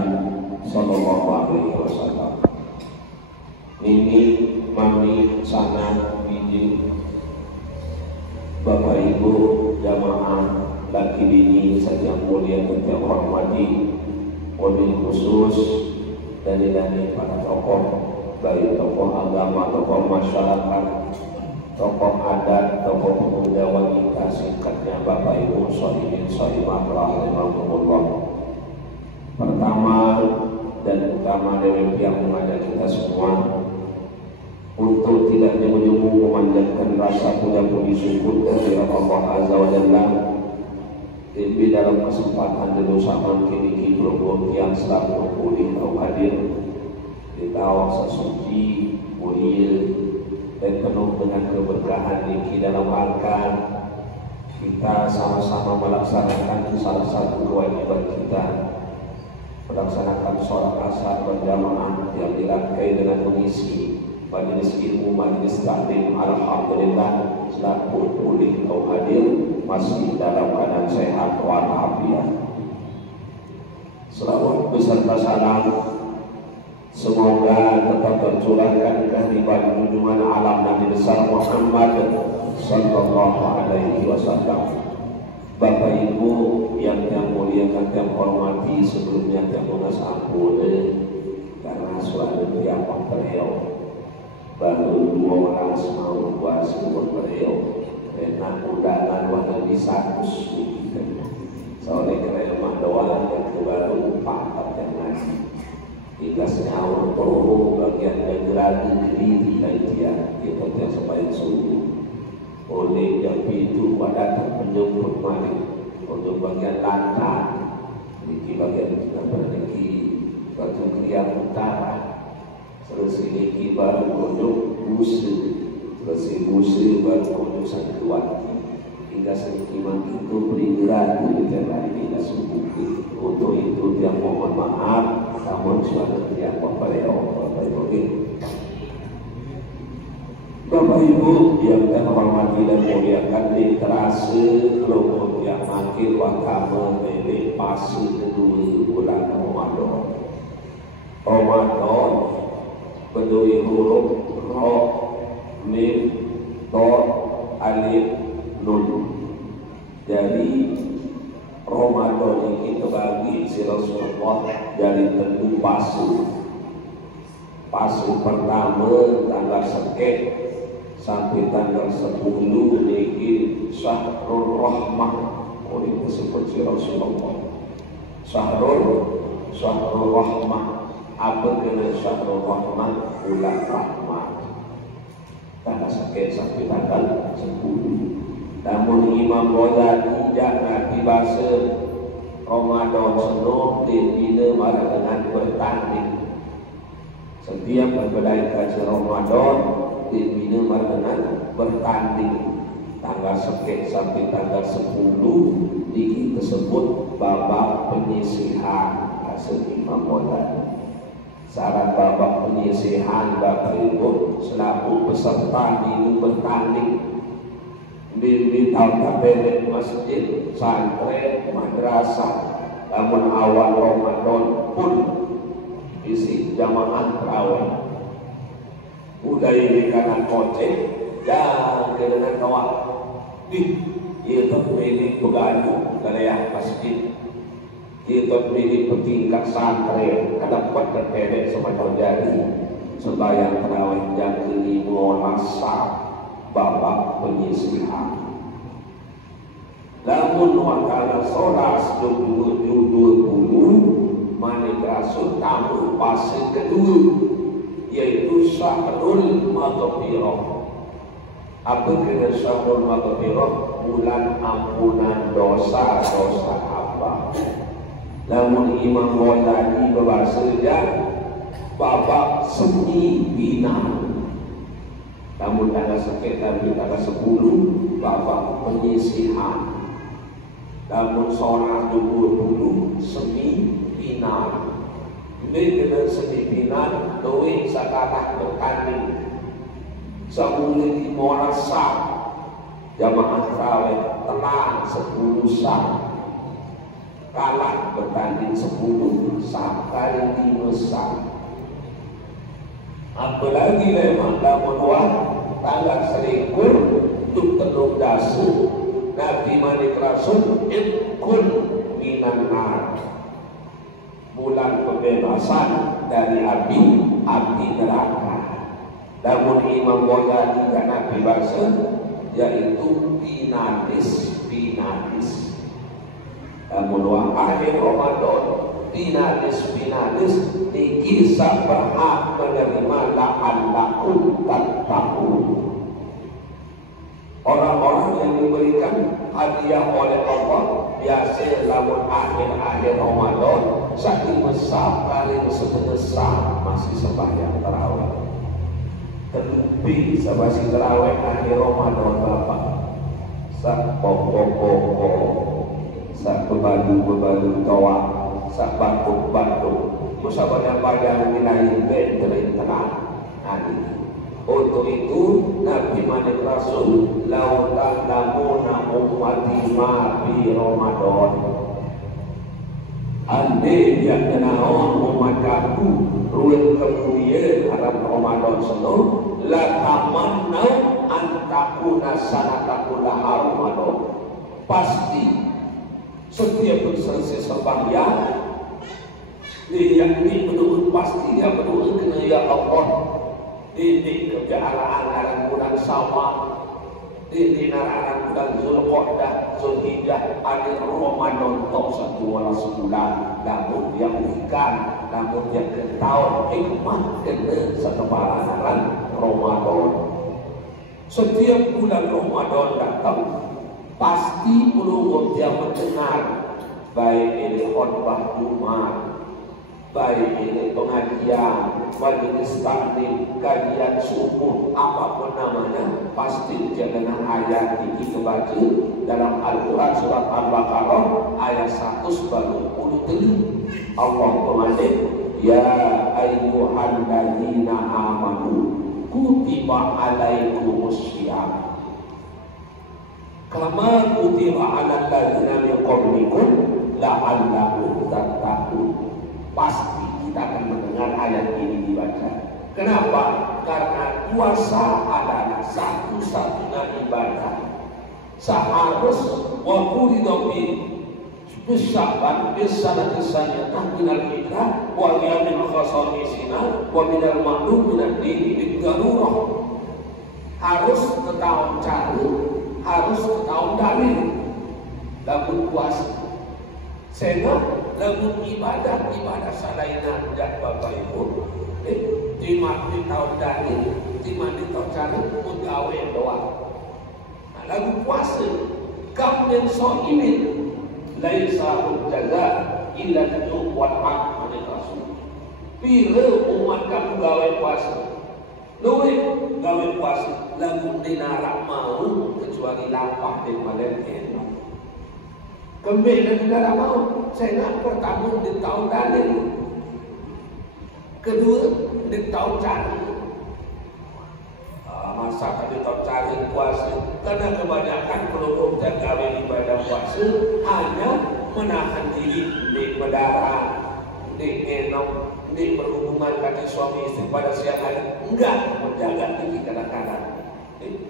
Rasulillah sallallahu alaihi wasallam. Ini mami sana bini Bapak Ibu jamaah laki bini yang mulia kita hormati, wabil khusus dari para tokoh, baik tokoh agama, tokoh masyarakat, tokoh adat, tokoh pemuda wanita, singkatnya Bapak Ibu sholihin sholimah rahimahumullah. Pertama dan utama dari pihak mengajak kita semua untuk tidak jemu-jemu memanjatkan rasa puji syukur kepada Allah Azza wa Jalla. Tapi dalam kesempatan dedosakan kini berhubung yang selalu pulih atau hadir di kawasan suci, mulia dan penuh dengan keberkahan niki dalam rangka kita sama-sama melaksanakan salah satu kewajiban kita, melaksanakan sholat asar berjamaah yang dirangkai dengan mengisi majelis ilmu, majelis taklim. Alhamdulillah selaku pulih atau hadir masih dalam keadaan sehat walafiat. Selawat beserta salam semoga tetap tercurahkan kehadiran junjungan alam Nabi besar Muhammad sallallahu alaihi wasallam. Bapak Ibu yang muliakan, yang hormati, sebelumnya yang mengas ampun karena suatu yang beliau baru 12 mau buat semua beliau karena undangan waktu di 100 soalnya kerana doa yang baru 4 yang lagi hingga senyawa perlu bagian generasi diri dan dia itu yang sebaik suhu oleh yang itu pada menjemput mari untuk bagian lantai di bagian memperbaiki batu kriang utara. Selesai ini baru kunjung musuh, selesai musuh baru kunjung santuan. Hingga seniman itu beriran dengan ini subuh. Untuk itu dia mohon maaf, namun suatu yang Bapak Ibu yang kita hormati dan muliakan literasi kelompok yang makin wakama milik pasti kedua bulan Ramadan. Berdui huruf ro, mim, to, alif, nun. Jadi Ramadan ini terbagi si Rasulullah dari tentu pasu. Pasu pertama tanggal seket sampai tanggal 10 niki Syahrul Rahmah. Oh itu disebut si Rasulullah. Syahrul Rahmah. Apa kena Syahrul Rahmah, bulan rahmat. Tanggal sakit sampai tanggal 10. Namun Imam Ghazali tidak ngerti bahasa Ramadan senuh dibina malah dengan bertanding. Setiap berbelai kaji Ramadan dibina malah dengan bertanding. Tanggal sakit sampai tanggal 10 disebut babak penyisihan hasil Imam Ghazali. Syarat babak penyisihan Bapak Ibu selaku peserta ini bertanding di tahun kabel masjid, santri, madrasah. Namun awal Ramadan pun isi jamaah terawih. Budaya di kanan kocek dan dengan kawan. Itu milik begaduh wilayah masjid. Itu milik petingkat santri kada kuat terpedek semacam jadi sembahyang terawih jam 5 lasak babak penyisihan. Namun wakala solas 20 manega tamu fase kedua yaitu Syahrul Maghfirah. Apa kena Syahrul Maghfirah? Bulan ampunan dosa-dosa hamba. Namun Imam Ghazali berbahasa babak semi bina. Namun tanggal sekitar tanggal 10 babak penyisihan. Namun solat 20 semi bina. Ini kena semi bina doing sakalah bertanding. Semula di morasa jamaah terawih tenang 10 sah. Kalah bertanding 10 sah hari dimesak. Apalagi memang lamun tanggal selingkur untuk telung dasu Nabi Manik Rasul ikun minanar, bulan pembebasan dari api neraka. Namun Imam Ghazali dan Nabi bahasa yaitu pinatis. Namun akhir Ramadan pinatis niki berhak menerima la'allakum tattaqun. Orang-orang yang diberikan hadiah oleh Allah biasa lamun akhir Ramadan saking besar paling sebesar masih sembahyang tarawih. Terlebih sabasi tarawih akhir Ramadan Bapak. Sak pokok-pokok, sak bebalu toa, sak batuk-batuk. Musabanya pada wilayah bentering tenang. Untuk itu Nabi Manik Rasul lautan lamuna ummati ma fi Ramadan. Ande yang kenaon umatku ruwet kemudian haram Ramadan seno la tamannau antakuna sanatakullaha Ramadan. Pasti setiap selesai sembahyang yang ini betul pasti dia betul kena ya Allah. Ini kejalaan bulan Syawal, ini nararan bulan Zulqa'dah, Zulhijjah, akhir Ramadan tok satu wala sebulan. Namun dia bukan, namun dia ketahuan hikmah kena setebaran Ramadan. Setiap bulan Ramadan datang, pasti perlu dia mendengar baik ini khutbah Jumat, baik ini pengajian, majelis taklim, kajian subuh, apapun namanya, pasti dia dengan ayat ini kita baca dalam Al-Quran surat Al-Baqarah ayat 123. Allah berfirman, ya ayyuhalladzina amanu kutiba alaikumussyiyam kama kutiba alal ladzina min qablikum la'allakum tattaqun. Pasti kita akan mendengar ayat ini dibaca. Kenapa? Karena puasa adalah satu-satunya ibadah. Seharus waktu hidupi bersabar bersama kesannya minal hijrah wa min khasamisina wa minal ma'lum minal dini bidarurah. Harus ketahuan cara, harus ketahuan dalil dalam puasa. Sehingga dalam ibadah salainan dan Bapak Ibu dimati tahun dari dimati tahun cari menggawe doang. Nah, lagu puasa kam yang so ini laisa jaga illa tujuh wal haq manik rasul. Bila umat kamu gawe puasa, luwe gawe puasa lagu dinarak mau kecuali lapah di Malaysia. Kembali dan tidak mau. Saya nak pertama di tahun dalil, kedua di tahun cari. Masa di tahun cari puasa, karena kebanyakan peluru gawe ibadah puasa hanya menahan diri di berdarah, di enam, di berhubungan kaki suami istri pada siang hari, enggak menjaga diri kadang-kadang.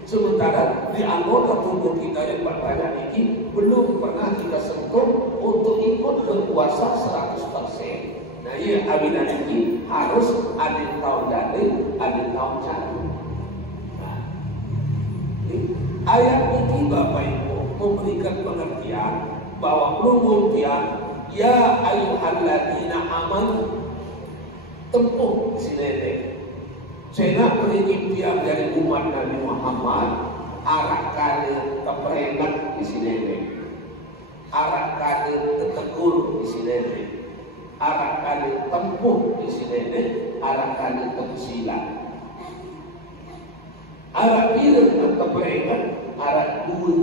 Sementara di anggota tubuh kita yang banyak ini belum pernah kita sentuh untuk ikut berpuasa 100%. Nah, ya abinan ini harus ada tahun dari, ada tahun cari. Nah, ayat ini Bapak Ibu memberikan pengertian bahwa pengertian ya ayyuhalladzina amanu tempuh sini. Saya berintiam dari umat Nabi Muhammad arah kali keperengat di sini, arah kali ketegur di sini, arah kali tempuh di sini, arah kali tersilat. Arah pilih dan keperengat arah dua,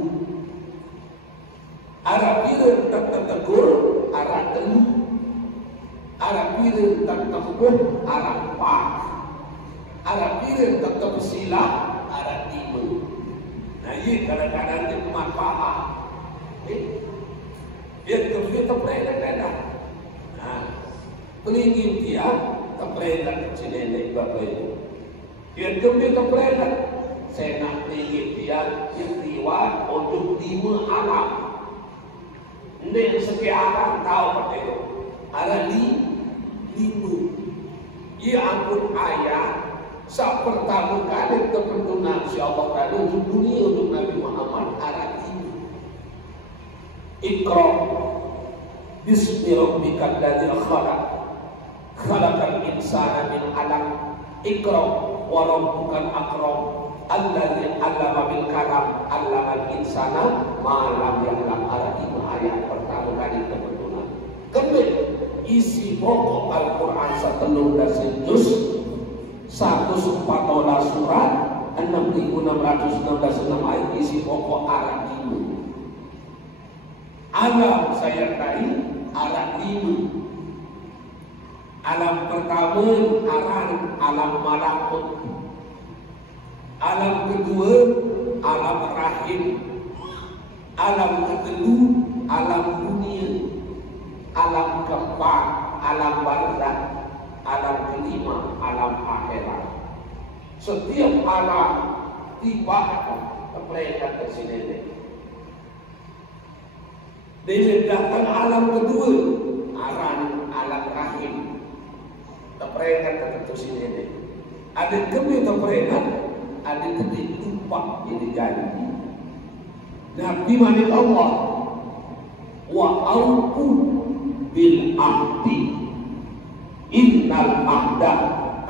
arah pilih dan tertegur arah telu, arah pilih dan tempuh arah empat. Arah kiri tetap silap, arah timur. Nah, ini kadang-kadang dia kemanfaat. Dia terpilih terpilih. Nah, Pelingin dia terpelenak kecil nenek bapak ibu. Dia kembali terpelenak. Saya nak pelingin dia riwayat untuk 5 alam. Ini sekian tahu pada itu. Ada 5. Ia ampun ayat. Saat pertama kali kepentunan si Allah kali untuk dunia untuk Nabi Muhammad ada 5. Iqra bismi rabbikal ladzii khalaq. Khalaqal insana min 'alaq. Iqra wa rabbukal akram. Alladzii 'allama bil qalam. 'allamal insana ma lam ya'lam. Ada 5 ayat pertama kali kepentunan. Kemudian isi pokok Al-Quran 17 juz 114 surat 6.616 ayat isi pokok Arab ini. Alam saya tadi Arab ini. Alam pertama alam malakut. Alam kedua alam rahim. Alam kedua alam dunia. Alam keempat alam barzakh. Alam kelima alam akhirat. Setiap alam tiba terpelekat ke sini. Dia datang alam kedua, alam rahim. Terpelekat ke sini. Ada kami terpelekat, ada ketik tumpah ini janji. Nabi Muhammad Allah wa auku bil ahdi. Innal ahda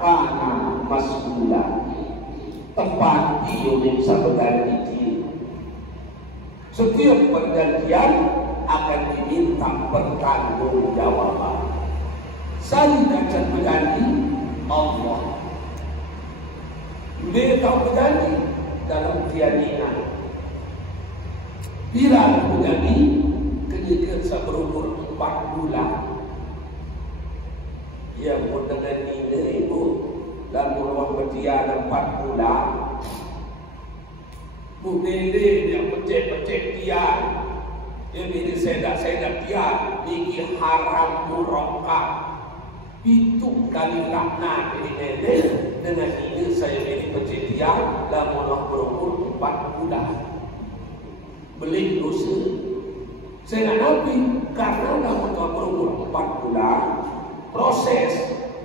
kana mas'ula. Tepat di Indonesia berjanji. Setiap perjanjian akan diminta pertanggungjawaban. Saling akan berjanji Allah. Dia tahu berjanji dalam keyakinan. Bila berjanji ketika berumur 4 bulan. Yang dengan ini itu dalam ruang berdiam 4 bulan. Mungkin yang pecah-pecah dia. Ini saya dah dia ini haram murokah. Itu kali laknat ini nenek. Dengan ini saya ini pecah dia dalam ruang berumur 4 bulan. Beli dosa. Saya Nabi karena dalam ruang berumur 4 bulan. Proses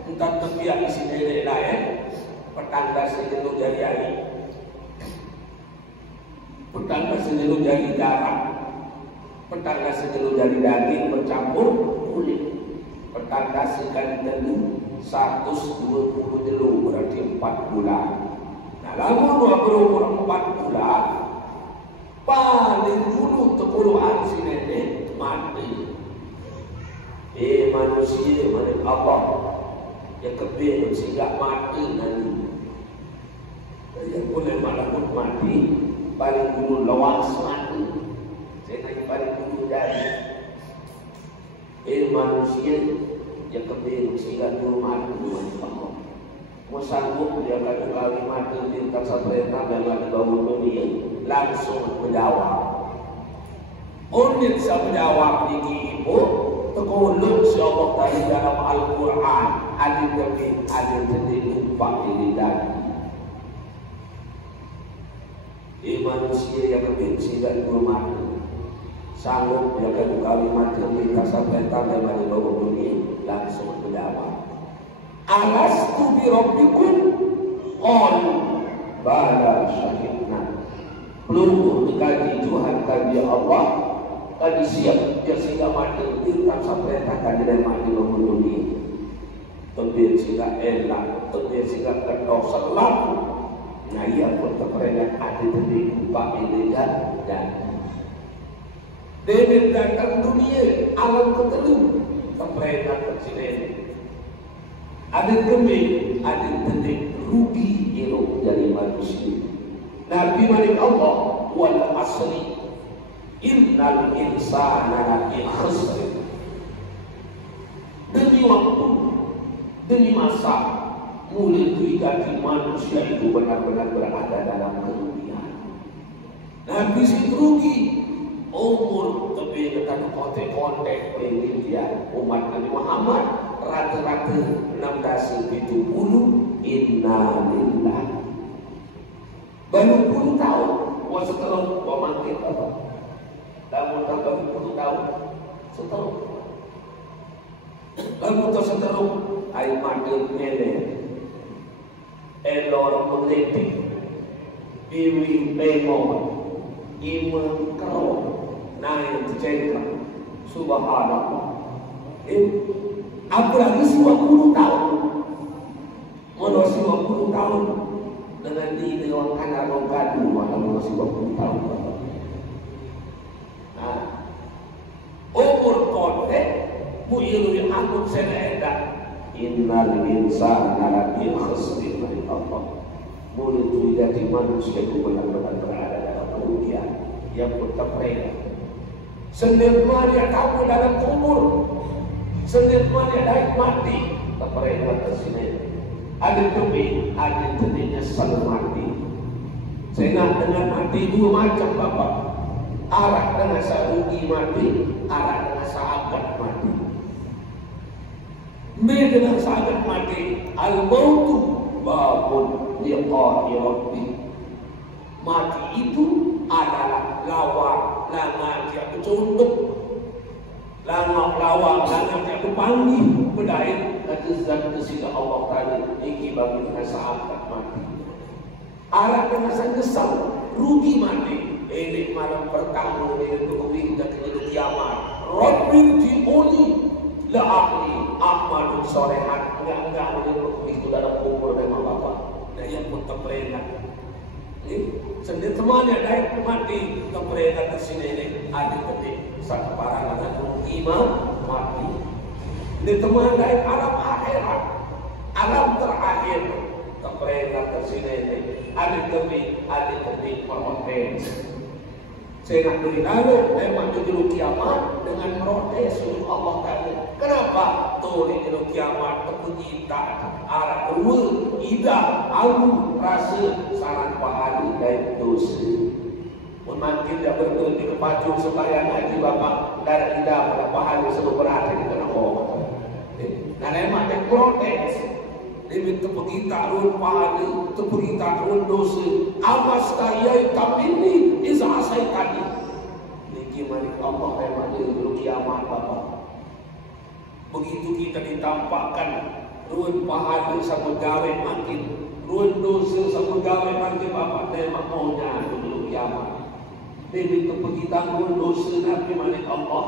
entah terbiak isi nenek lain petanda sejenuh jari hari petanda sejenuh jari darah petanda sejenuh jari daging bercampur kulit petanda sekali telu 120 jelu berarti 4 bulan. Nah lama berumur 4 bulan paling dulu terpuluhan si nenek mati. Manusia mana Allah yang kebir sehingga mati nanti. Yang boleh malakut mati paling dulu lawas mati. Saya nak paling dulu dari manusia yang kebir sehingga dulu mati Allah. Mau sanggup dia akan kali mati di kasar perintah dan mati bangun dunia langsung menjawab. Unit saya menjawab di ibu. Terkolong si Allah tadi dalam Al-Quran ada demi ada lupa ini tadi. Manusia yang kebenci dan mati sanggup dia akan kali mati di kasar perintah dan mati bangun dunia langsung menjawab. Alastu bi rabbikum qalu bala syahidna. Belum dikaji Tuhan kaji Allah. Tadi siap dia sehingga mati tak sampai takkan dia mati bangun dunia. Tembir sehingga enak, tembir sehingga kedok selalu. Nah ia pun terperingat ada tadi upah ini dan dia datang dunia alam ketelu terperingat presiden. Ada demi ada tadi rugi elok dari manusia. Nabi Muhammad Allah wal asri. Innal insana lafi khusr. Demi waktu, demi masa, mulai terjadi manusia itu benar-benar berada dalam kerugian. Nabi si rugi, umur lebih dekat kontek-kontek penelitian umat Nabi Muhammad rata-rata 16-70 innalillah. Baru 10 tahun buat setelah pemangkit apa? Namun tambah 10 tahun setelah lalu setelah air mata nyele elor mengletik biwi bengong iman kau naik cendera subhanallah. Apalagi 20 tahun mau 20 tahun dengan diri orang kanan orang gaduh malah 20 tahun. Nah, umur kote muilu yang akut seneda innal insana lafi khusr min Allah. Mulut jadi manusia itu benar-benar berada dalam kerugian yang bertepreng. Sendirian dia tahu dalam kubur, sendirian dia naik mati, terpreng ke sini. Ada demi, ada jenisnya selalu mati. Saya dengan mati dua macam bapak. Arah dengan sarugi mati, arah dengan sahabat mati. Dengan sahabat mati, al-mautu babun liqa'i rabbi. Mati itu adalah lawan langan yang bercunduk, lawan langan yang berpanggil berdaya kata kesida Allah Ta'ala iki bagi dengan sahabat mati. Arah dengan kesal rugi mati. Ini malam pertama ini berhubung dan kemudian kiamat. Rabbir ji'uni la'akli ahmadun solehan. Enggak berhubung itu dalam umur memang bapak. Dan yang pun terperingat. Sendiri temannya naik mati terperingat di sini ini. Adik ketik satu parang dan imam mati. Ini teman naik alam akhirat. Alam terakhir terperingat di sini ini. Adik ketik protes. Saya nak beri lalu memang dulu kiamat dengan protes oleh Allah Ta'ala. Kenapa? Tuh di dulu kiamat terpujitan arah dua idah alu rasa saran pahali dan dosa. Mungkin dia berdiri ke paju sembahyang haji bapak darah idah pada pahali sebab berada di tengah orang. Dan memang dia protes. Dia minta perintah turun pahali, perintah turun dosa. Amas kayai kami ini izah saya tadi. Niki malik Allah memang dia dulu kiamat bapak. Begitu kita ditampakkan ruan pahali sama gawe makin, ruan dosa sama gawe makin bapak memang maunya dulu kiamat. Dia minta perintah turun dosa Nabi malik Allah.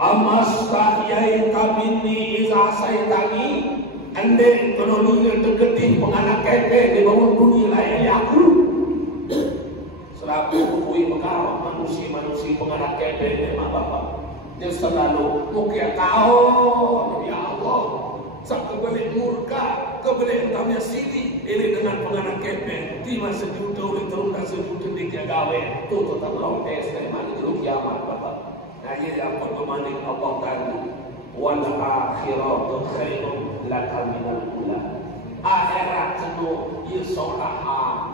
Amas kayai kami ini izah saya tadi. Andai kalau dunia tergetik penganak keke di bawah dunia lain aku selaku kui mengarah manusia penganak keke memang bapak dia selalu mungkin tahu ya Allah sampai balik murka kebalik tamnya sini ini dengan penganak keke di masa juta oleh terungkan sejuta di gawe tu tetap protes dari mana dulu kiamat bapak. Nah ini apa pemandang Allah tadi wal akhiratu khairun laka minal ula. Akhirat itu ia solaha.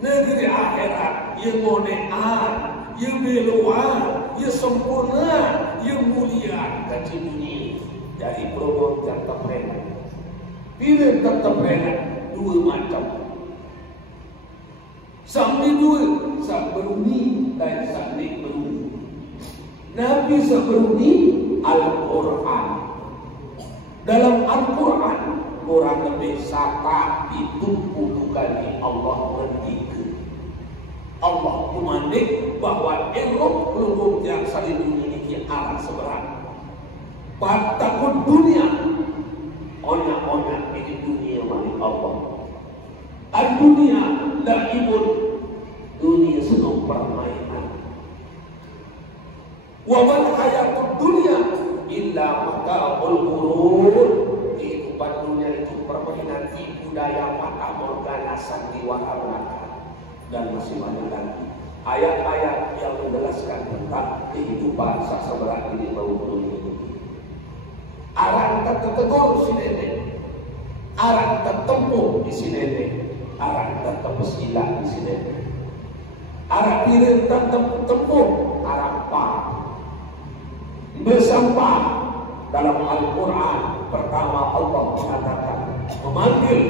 Negeri akhirat ia monean, ia meluan, ia sempurna, ia mulia kecil dunia. Jadi program yang terperingat. Bila terperingat dua macam. Sambil dua, sebelumi dan sambil beruni. Nabi sebelumi Al-Quran. Dalam Al-Quran kurang lebih 170 kali Allah mendikir. Allah memandik bahwa elok peluru yang saling memiliki arah seberang. Takut dunia onak-onak ini dunia malik Allah. Al-dunia laibun, dunia senang permainan. Waman hayatud dunia illa mata'ul ghurur. Kehidupan dunia itu permainan tipu daya mata morgana sandiwara belaka. Dan masih banyak lagi ayat-ayat yang menjelaskan tentang kehidupan seseorang ini bau dunia ini. Arang tertegur sini, arang tertempuh di sini, arang terpesilat di sini, arang diri tertempuh, arang pak. Bersampah dalam Al-Quran. Pertama Allah mengatakan, memanggil,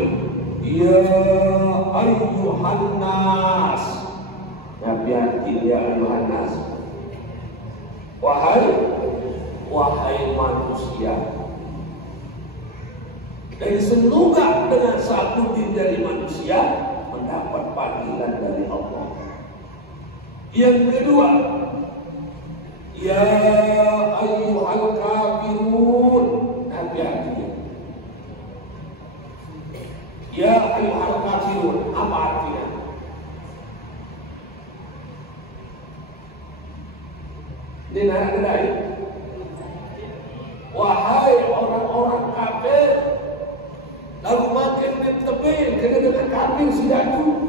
ya ayyuhan nas. Nabi ya ayyuhan nas, wahai manusia. Dan semoga dengan satu din dari manusia mendapat panggilan dari Allah. Yang kedua, ya ayyuhal kafirun. Hati-hati. Ya ayyuhal kafirun, apa artinya? Ini nara-narai. Wahai orang-orang kafir. Lalu makin ditebing kena dengan kafir sidatu.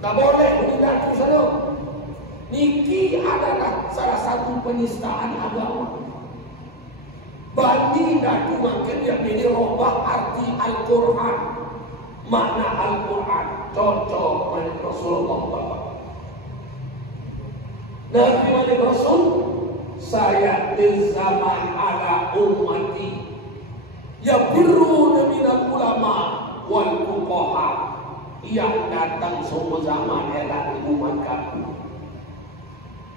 Tak boleh sidatu sana. Niki adalah salah satu penistaan agama. Bani datu makin yang ini robah arti Al-Quran. Makna Al-Quran. Cocok dengan Rasulullah Bapak. Nabi Muhammad Rasul, saya di zaman ala ummati yafirruna minal ulama wal fuqaha, yang datang semua zaman ialah umat kamu.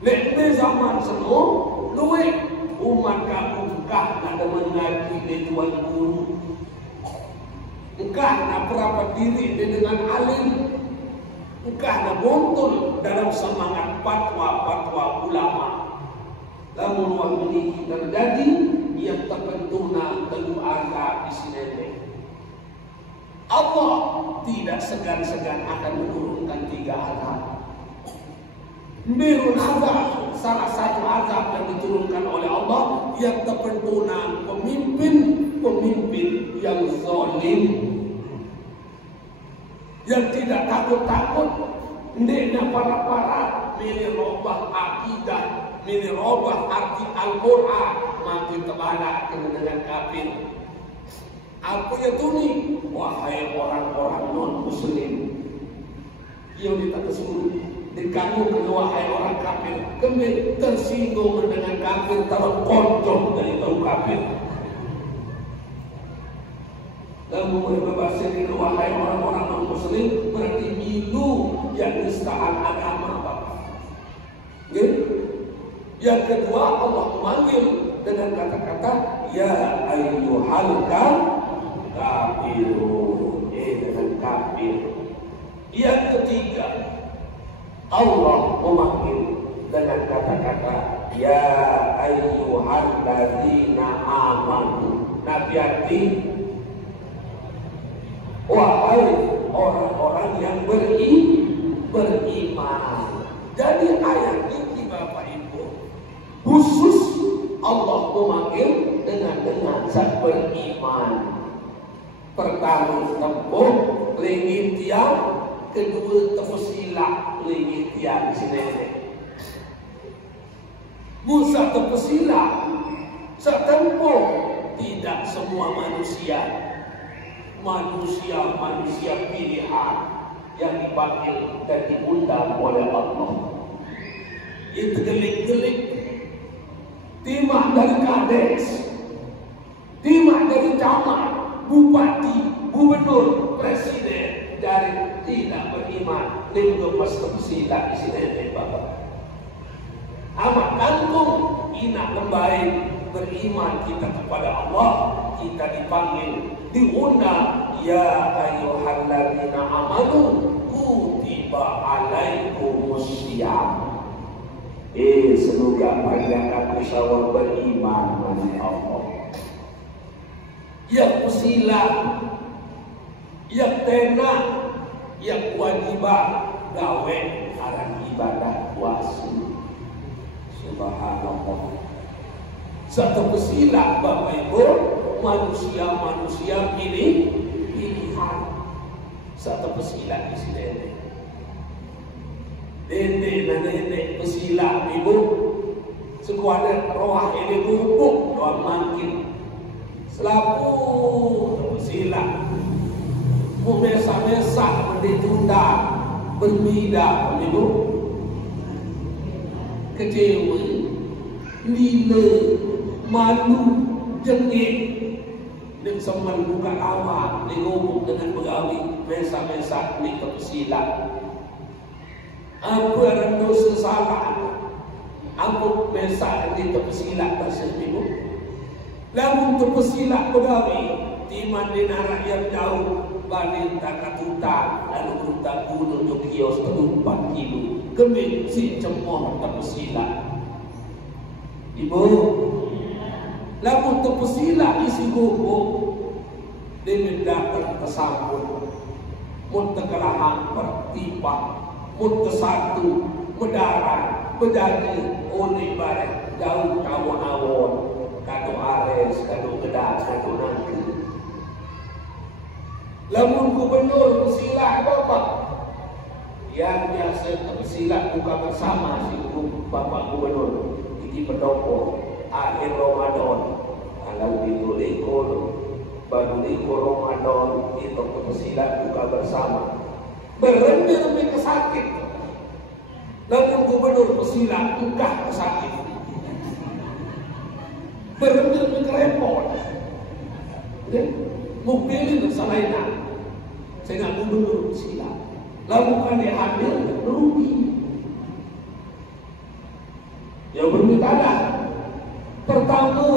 Lekne zaman semua luwe umat kamu kah nak mengaji di tuan guru, engkah nak berapat diri dengan alim, engkah nak bontul dalam semangat fatwa-fatwa ulama. Lamun wang ini terjadi, yang terpentuna telu agak di sini. Allah tidak segan-segan akan menurunkan 3 azab. Nirun azab, salah satu azab yang diturunkan oleh Allah, yang terpentuna pemimpin yang zalim, yang tidak takut-takut, ndekna para milih robah akidah, milih robah arti Al-Quran, makin terbalik dengan kafir. Apa yang tuni? Wahai orang-orang non-muslim, yang kita tersebut di kamu kedua, wahai orang kafir, kami tersinggung dengan kafir, terpojok dari tahu kafir. Lalu berbahasa ini, wahai orang-orang non-muslim, berarti milu yang nistaan agama Bapak. Yang kedua, Allah memanggil dengan kata-kata ya ayyuhal kafirun, dengan kafir. Yang ketiga, Allah memanggil dengan kata-kata ya ayyuhal ladzina amanu. Nabi arti, wahai orang-orang yang beriman. Jadi ayat ini Bapak Ibu, khusus Allah memanggil dengan zat beriman. Pertama tempuh lingit tiang, kedua tersilap lingit tiang sini. Musa tersilap, setempuh tidak semua manusia pilihan yang dipanggil dan diundang oleh Allah. Itu gelik-gelik, timah dari kades, timah dari camat, bupati, gubernur, presiden, dari tidak beriman, lingkup silap di sini Bapak. Amat kangkung, inak lembaik, beriman kita kepada Allah, kita dipanggil, diundang, ya ayyuhalladzina amanu kutiba alaikumussyam. Semoga panjang aku syawal beriman dengan Allah. Yang usilah, yang tenang, yang wajibah, gawe aran ibadah puasa. Subhanallah. Satu kesilah Bapak Ibu, manusia pilihan. Satu kesilah di sini. Nenek kesilah Ibu, sekuadra roh ini bubuk doang makin. Selaku kesilah, memesa-mesa menditunda, berbeda Ibu, kecewa, lila, malu, jengik, dan semen buka awak, digobok dengan pegawai, mesa-mesa ni kepesilat. Apa yang dosa salah? Apa mesa ni kepesilat bahasa ibu? Lalu kepesilat pegawai, timan di rakyat jauh, balik tak tuta, lalu kita guna untuk kios 4 kilo, kemik si cemoh kepesilat. Ibu, lalu kepesilat isi gobok, dia mendapat kesambut, mun kekalahan bertipak, mun kesatu, mendarat, berjanji, oleh barang, jauh kawan-kawan, kado ares, kado gedak, kado nanti. Lamun gubernur pesilat apa? Yang biasa pesilat buka bersama si bapak gubernur. Ini pendopo akhir Ramadan. Kalau ditulis baru ikut Ramadan itu pesilat buka bersama. Berhenti lebih kesakit. Lamun gubernur pesilat buka kesakit. Berhenti lebih kerepot. Mobilin salainan. Saya nak gubernur pesilat. Lalu kan dia hadir rugi. Yang bermutalah. Pertama,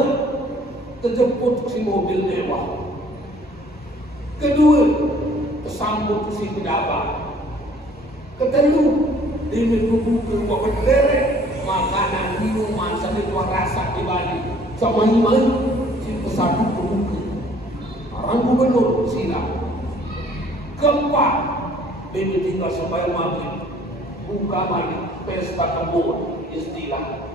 terjemput si mobil mewah. Kedua, tersambut si pejabat. Ketelu, dia membuka buat berderet makanan, minuman, sambil buat rasa di Bali. Sama iman, si pesatu berbuka. Orang gubernur pesilat. Keempat, dia tinggal sampai maghrib. Buka balik, pesta kebun, istilah.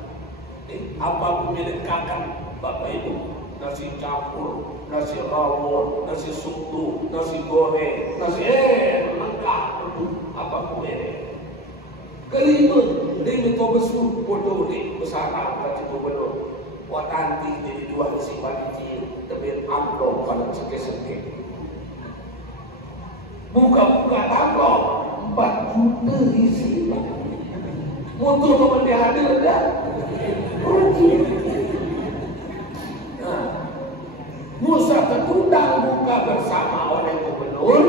Apa pun dia dekatkan, Bapak Ibu. Nasi campur, nasi rawon, nasi soto, nasi goreng, nasi lengkap. Apa pun dia. Kelima, dia minta besuk bodoh ni besar kata gubernur. Wah tanti dia dua si kecil, tapi amplop pada sekek-sekek. Buka-buka taklok 4 juta isi. Motor kalau dia hadir dah rugi. Musa tertundang buka bersama oleh gubernur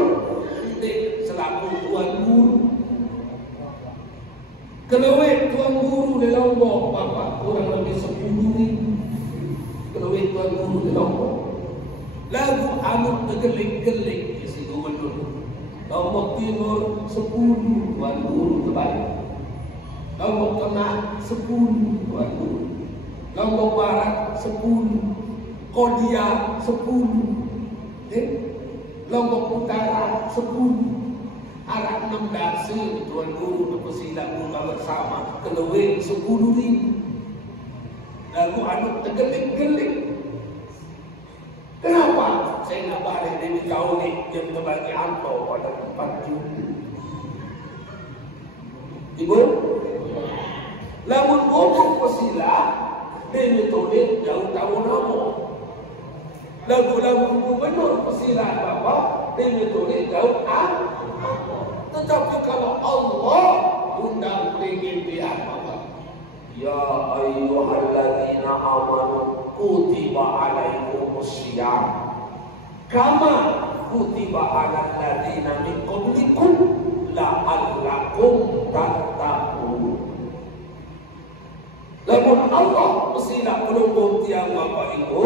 selaku tuan guru. Kelewet tuan guru di Lombok Bapak kurang lebih 10.000. Kelewet tuan guru di Lombok. Lagu amut tergelik-gelik isi gubernur. Lombok Timur 10 tuan guru terbalik. Lombok Tengah 10 tuan guru. Lombok Barat 10. Kodia 10. Lombok Utara 10. Arab 16 tuan guru berpesilat buka bersama. Kelewet 10.000. Lagu amut tergelik-gelik. Kenapa? Saya nak balik dari kau ni yang terbagi angkau pada 4 juta. Ibu, lamun gobok pesilat, dia tulis jauh-jauh nama. Lagu-lagu gubernur pesilat Bapak, dia tulis jauh Tetapi kalau Allah undang peringin dia Bapak, ya ayyuhalladzina amanu kutiba alaikumussyam kama kutiba alal ladzina min qablikum la'allakum tattaqun. Lamun Allah pesilat pelunggung tiang Bapak Ibu,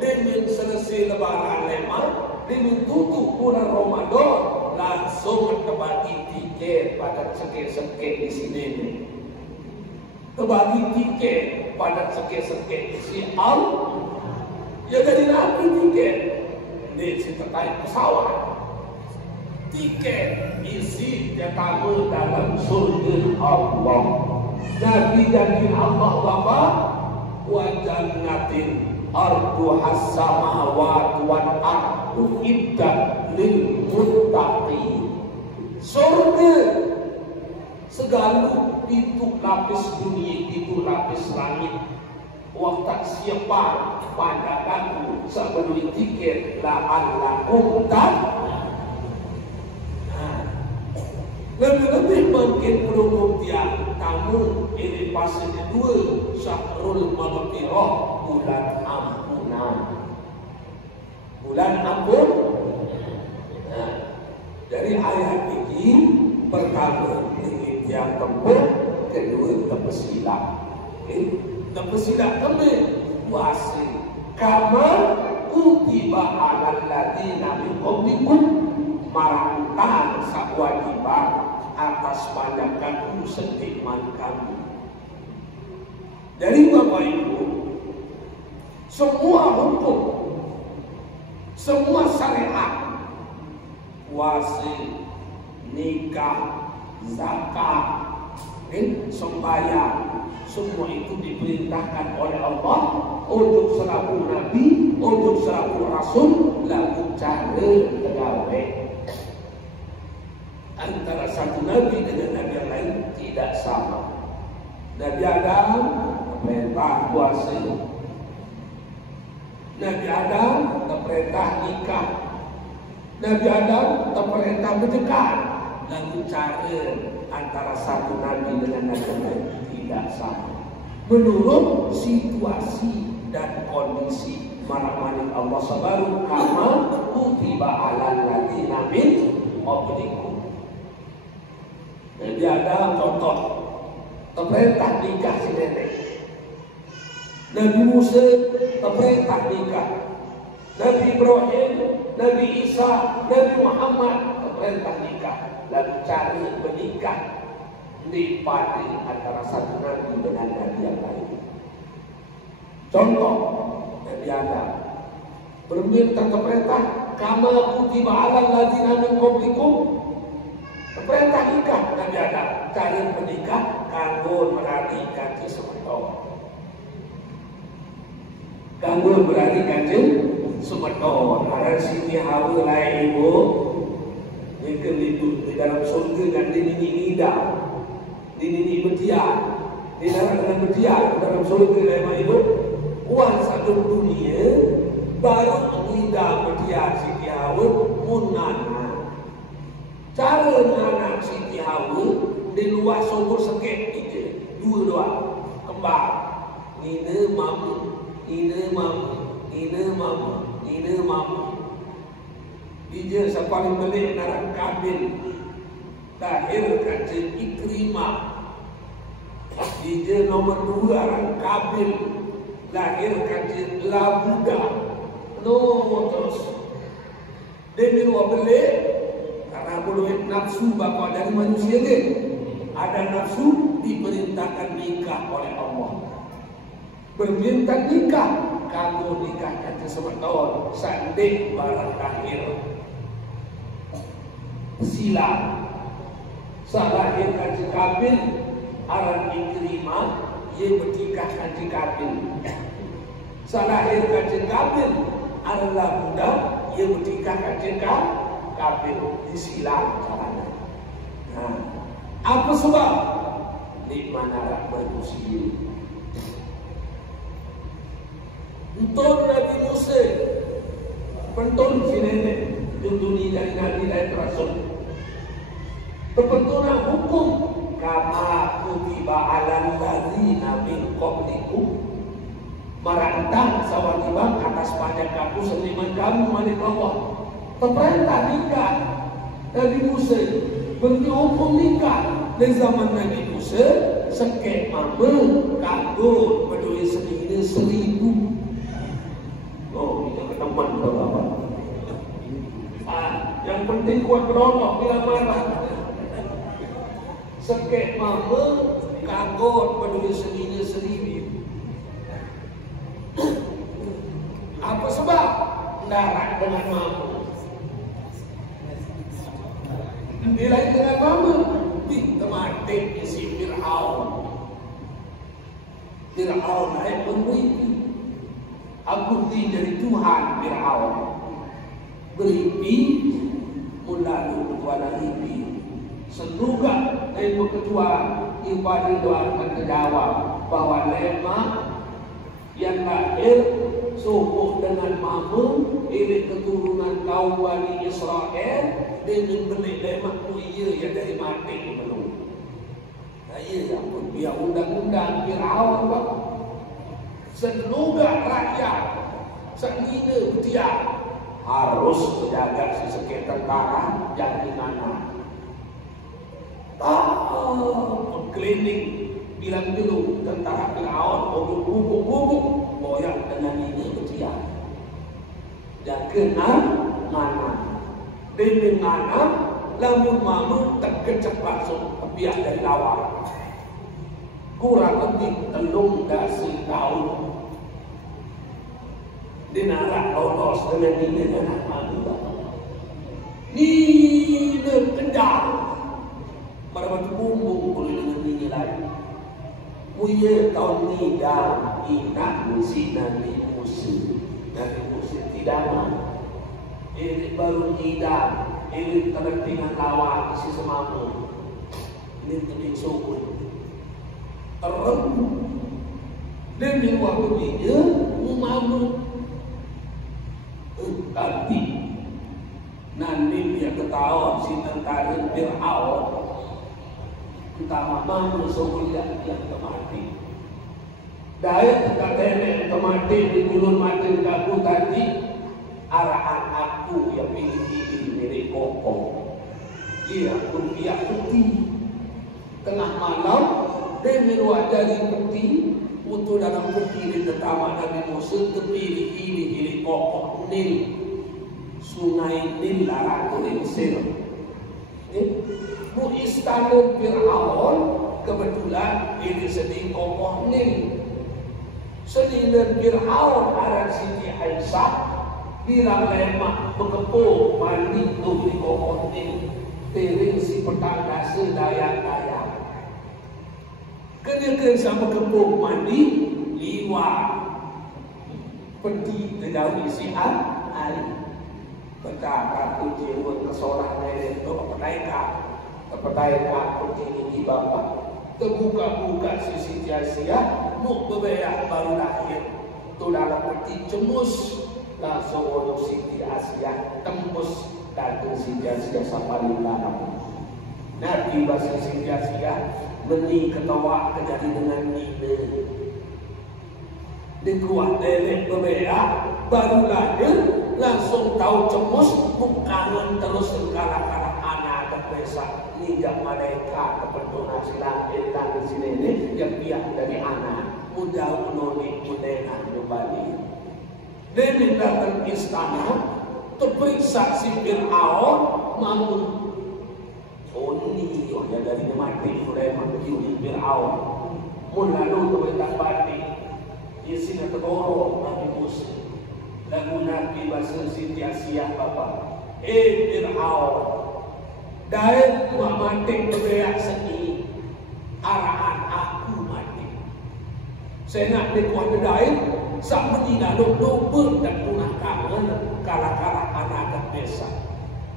demi selesai lebaran lemak, demi tutup bulan Ramadan, langsung terbagi tiket pada sekek-sekek di sini. Terbagi tiket pada sekek-sekek si Allah. Ya dari nabi tiket. Ini si terkait pesawat. Tiket isi jatamu dalam surga Allah. Nabi janji Allah Bapak, wa jannatin arduhas samawati wal ardu iddat lil muttaqin. Surga segala itu lapis bumi, itu lapis langit. Waktu siapa pada aku sebelum tiket la'allakum lebih-lebih mungkin pelunggung tiang tamu ini pasal kedua Syahrul Maghfirah bulan ampunan. Bulan ampun. Nah, dari ayat ini pertama ini yang tempuh, kedua terpesilat. Terpesilat kami puasa. Kama kutiba alal ladina min qablikum, marantang sawajiban atas banyak kamu sentiman kamu. Dari Bapak Ibu, semua hukum, semua syariat, puasa, nikah, zakat, sembahyang, semua itu diperintahkan oleh Allah untuk selaku Nabi, untuk selaku Rasul, lalu cara tegawe. Antara satu Nabi dengan Nabi yang lain tidak sama. Nabi Adam perintah puasa, Nabi Adam perintah nikah, Nabi Adam perintah berzakat. Lalu cara antara satu Nabi dengan Nabi yang lain tidak sama. Menurut situasi dan kondisi marahmani Allah subhanahu kama kutiba alal ladina min qablikum. Nabi Adam contoh perintah nikah si nenek. Nabi Musa perintah nikah. Nabi Ibrahim, Nabi Isa, Nabi Muhammad perintah nikah. Lalu cari menikah dipadu antara satu Nabi dengan Nabi yang lain. Contoh Nabi Adam berminta perintah kama kutiba alal ladzina min qablikum, perintah nikah. Nabi Adam cari menikah kanggo merari kanjeng semeton. Kanggo merari kanjeng semeton. Aran sini hawa lain ibu ikan itu di dalam surga dan di nida, di nini betiak, di dalam betiak dalam surga dalam ibu. Uang satu dunia baru nida betiak Siti Hawa munana. Cara anak Siti Hawa di luar sumur sekep itu dua kembar. Nina mamu, nina mamu, nina mamu, nina mamu. Dia sepaling balik narang Kabil, lahir kanjeng Ikrimah. Dia nomor 2 narang Kabil, lahir kanjeng Labuda. No terus. Dia luar balik karena boleh nafsu bakal dari manusia ni. Ada nafsu diperintahkan nikah oleh Allah. Berminta nikah, kamu nikah kanjeng semeton sandik barang lahir. Sila salahir kanjeng Kabil aran Ikrimah ia bertikah kanjeng Kabil. Salahir kanjeng Kabil aran Labuda ia bertikah kanjeng Kabil. Disilang caranya. Nah, apa sebab? Di mana manusia untuk Nabi Musa pentun si nenek dunia dari Nabi dan Rasul terpentunan hukum kama kutiba alal ladzina min qablikum, marantang sawajiban atas pada kamu seniman kamu malik Allah. Perintah nikah Nabi Musa beri hukum nikah di zaman Nabi Musa sekek mama kagum berdua sendiri 1000. Oh, kita ketemuan berapa? Yang penting kuat beronok bila marah. Sekek mama kagot peduli sendiri 1000. Apa sebab? Darah dengan mama. Bila dengan mama, tematik isi Fir'aun. Fir'aun naik memberiti. Aku dari Tuhan Fir'aun. Beripi mulalu ketua ripi. Senuga dari ketua ibadah doakan terjawab bahwa lemah yang lahir subuh dengan mamu ini keturunan kaum Bani Israel dengan benih lemah kuya yang dari mati belum. Saya yang pun biar undang-undang Fir'aun seluruh rakyat senina dia harus menjaga si sekit tentara jadi mana. Klinik bilang dulu tentara Firaun bubuk-bubuk boyak dengan ini dia. Dan kena mana dengan mana lamun mamu terkejap langsung pihak dari lawan. Kurang lebih 13 tahun dinarak lolos dengan ini anak mamu. Ni kejar pada waktu bumbung boleh dengan ini lagi. Muye tahun ni dah inak musi nanti musi tidak mah. Ini baru tidak. Ini terdengar lawan isi semamu. Ini terding sokun. Terem. Demi waktu dia umamu. Tapi nanti dia ketahuan si tentara Firaun. Utama mamu sokun yang mati. Daya kata mati di bulan mati kaku tadi. Arahan aku yang pilih milik kokong. Ia pun dia putih. Tengah malam dia menuajari putih. Untuk dalam putih di tetama Nabi Musa terpilih kokong Nil. Sungai Nil larang di Mesir. Bu istana Firaun kebetulan ini sedih kokong Nil. Sedih Firaun arah Siti Aisyah. Bilang lemak mengepuk mandi tu di kokong ini piring si petanda sedaya-daya. Kena sama kepuk mandi liwat pergi terjauh si air. Betapa tu jiwa kesorang dari itu keperdayakan pergi ini bapak. Terbuka-buka sisi sia-sia nuk beberak baru lahir. Tu dalam pergi cemus. Langsung orang Siti Asia tembus dan Siti Asia sampai dalam. Nabi bahasa Siti Asia meni ketawa terjadi dengan ini. Dikuat derek berbeda baru lahir langsung tahu cemus bukan terus kala-kala anak terpesa ninjak mereka kepentunan silakan dan di sini yang pihak dari anak mudah menolak mudah kembali. Dia datang ke istana, terperiksa si Firaun, mamun. Oh ini, yang dari mati sudah mati di Firaun. Lalu kebetulan balik, di sini tergorong Nabi Musa. Lagu Nabi bahasa Siti Asia bapa. Firaun, dari mati berbeak seni, arahan aku mati. Saya nak dikuat dari. Sama tidak double dan punah kangen kala-kala anak desa.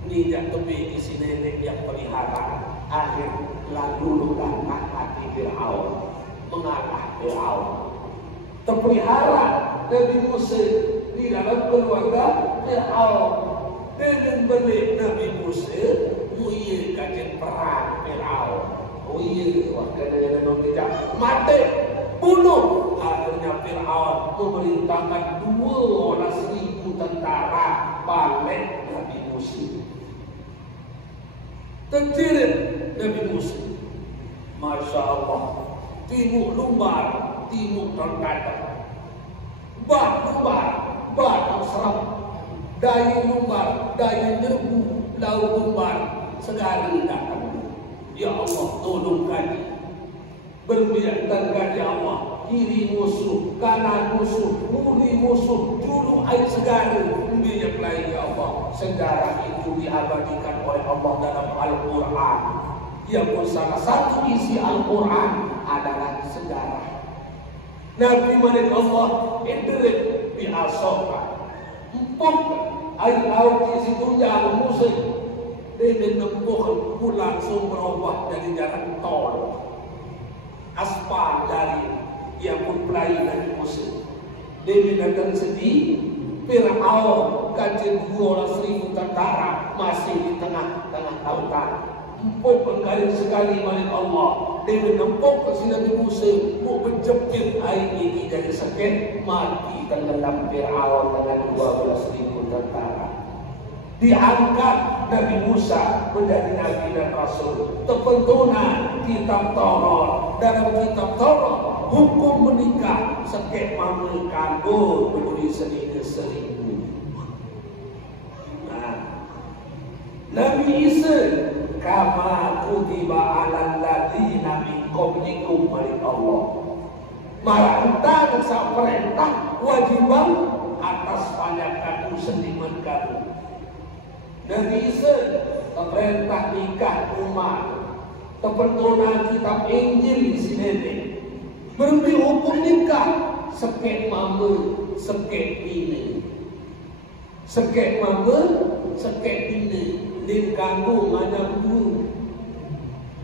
Tidak tepi isi nenek yang pelihara. Akhir lalu langkah hati Firaun mengalah Firaun. Terpelihara Nabi Musa di dalam keluarga Firaun. Dengan belik Nabi Musa muye kajian perang Firaun. Muye wakilnya tidak mati. Bunuh. Akhirnya Firaun memerintahkan 12.000 tentara balik Nabi Musa. Terjerit Nabi Musa. Masya Allah. Timur lumbar, timur terkadang. Bat lumbar, bat serap. Dayu lumbar, dayu nyerbu, lau lumbar. Segala datang. Ya Allah, tolong kami. Berpihak terhadap Allah, kiri musuh, kanan musuh, kiri musuh, juru air segala minyak lain ya Allah. Sejarah itu diabadikan oleh Allah dalam Al-Quran. Yang pun salah satu isi Al-Quran adalah sejarah. Nabi Muhammad Allah idrik bi asoka. Empuk air laut di situ jalan musuh. Dia menempuh langsung berubah dari jalan tol. Aspal dari yang pun pelai Nabi Musa. Dia datang sedih. Firaun kajian 12.000 tentara masih di tengah-tengah lautan. empuk sekali malik Allah. Dia menempuh ke si Nabi Musa, mau menjepit air ini dari sakit, mati tenggelam Fir'aun dengan 12.000 tentara. Diangkat Nabi Musa menjadi Nabi dan Rasul. Terpentunan kitab Taurat. Dalam kitab Taurat, hukum menikah sakit mama kanggo berduri selingkuh 1,000. Nabi Isa kama kutiba alal ladina min qablikum malik Allah. Maranta dan perintah wajiban atas banyak kamu seniman kamu. Nabi Isa perintah nikah umat. Terpentunan kitab Injil di sini. Berbeda hukum nikah sekek mama, sekek bini. Sekek mama, sekek bini. Din kanggo nganyam dulu,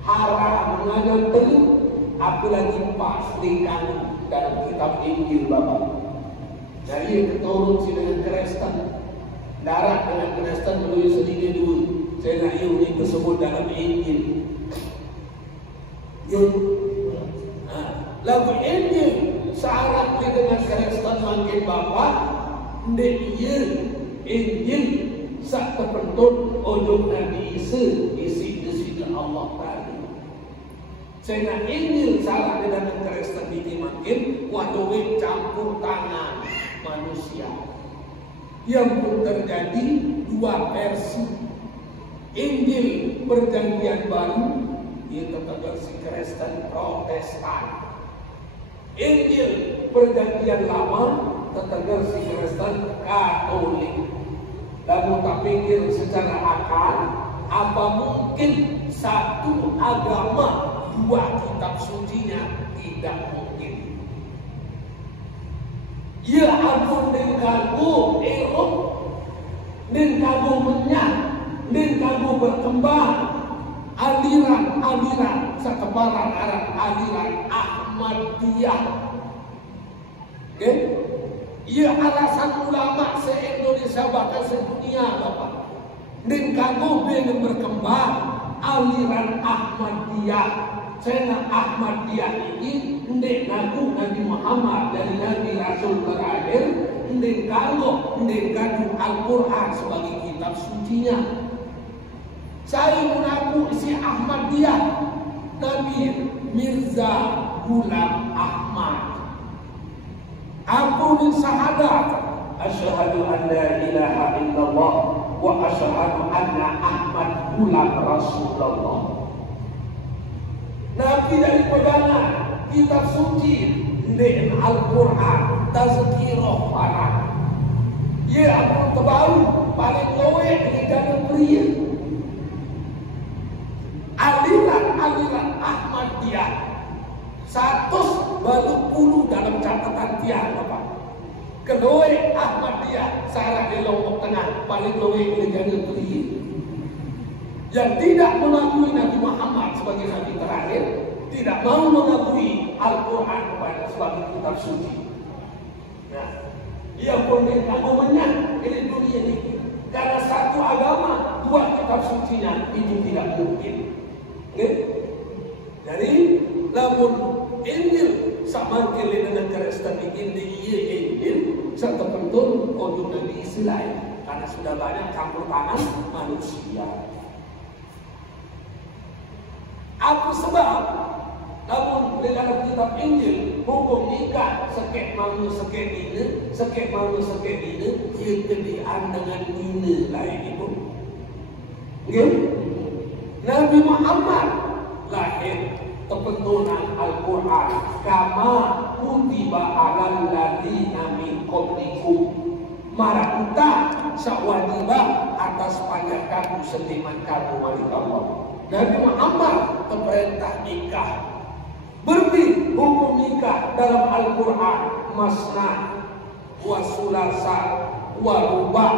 haram nganyam telu, apalagi pas din kanggo dalam kitab Injil Bapak. Jadi keturun si dengan Kristen, darah dengan Kristen melalui sedikit dulu. Saya nak ini tersebut dalam Injil. Lagu Injil syarat dengan Kristen makin Bapak, dia Injil sak terpentul ujung Nabi Isa isi Allah tadi. Saya nak Injil salah dengan Kristen ini makin waduh campur tangan manusia. Yang pun terjadi dua versi. Injil Perjanjian Baru itu versi Kristen Protestan. Injil Perjanjian Lama tetap versi Kristen Katolik. Lalu tak pikir secara akal, apa mungkin satu agama dua kitab sucinya? Tidak mungkin. Ya agung dan kagum Eropa, dan kagum menyat, dan kagum berkembang aliran sekebaran aliran Ahmadiyah. Okay? Ia alasan ulama se-Indonesia bahkan sedunia Bapak. Dan kamu yang berkembang aliran Ahmadiyah. Saya Ahmadiyah ini ndek ngaku Nabi Muhammad dari Nabi Rasul terakhir. Ndek ngaku Al-Quran sebagai kitab sucinya. Saya mengaku si Ahmadiyah Nabi Mirza Ghulam Ahmad. Aku min syahadat asyhadu an la ilaha illallah wa asyhadu anna Ahmad Ghulam Rasulullah. Nabi dari pegangan kitab suci dengan Al-Quran tazkirah farah. Ya aku terbaru paling loe di dalam pria. Aliran Ahmadiyah 100 baru puluh dalam catatan tiang Bapak. Kedua Ahmadiyah sarah di Lombok Tengah paling loe di negara pria. Yang tidak mengakui Nabi Muhammad sebagai Nabi terakhir, tidak mau mengakui Al-Quran sebagai kitab suci. Nah, ia pun mengagumannya ini dunia ini. Karena satu agama dua kitab sucinya ini tidak mungkin. Okay? Jadi lamun Injil sama kali dengan Kristen ini dia Injil serta pentul untuk Nabi Israel karena sudah banyak campur tangan manusia. Apa sebab? Namun dalam kitab Injil hukum nikah sekek malu sekek ini ia kebiaan dengan ini lain itu. Okay? Nabi Muhammad lahir terpentunan Al-Quran kama kutiba alal ladina min qablikum maranta sawajibah atas pajak kamu seniman kamu wali Allah. Nabi Muhammad terperintah nikah. Berbeda hukum nikah dalam Al-Quran masna wa sulasa wa rubah.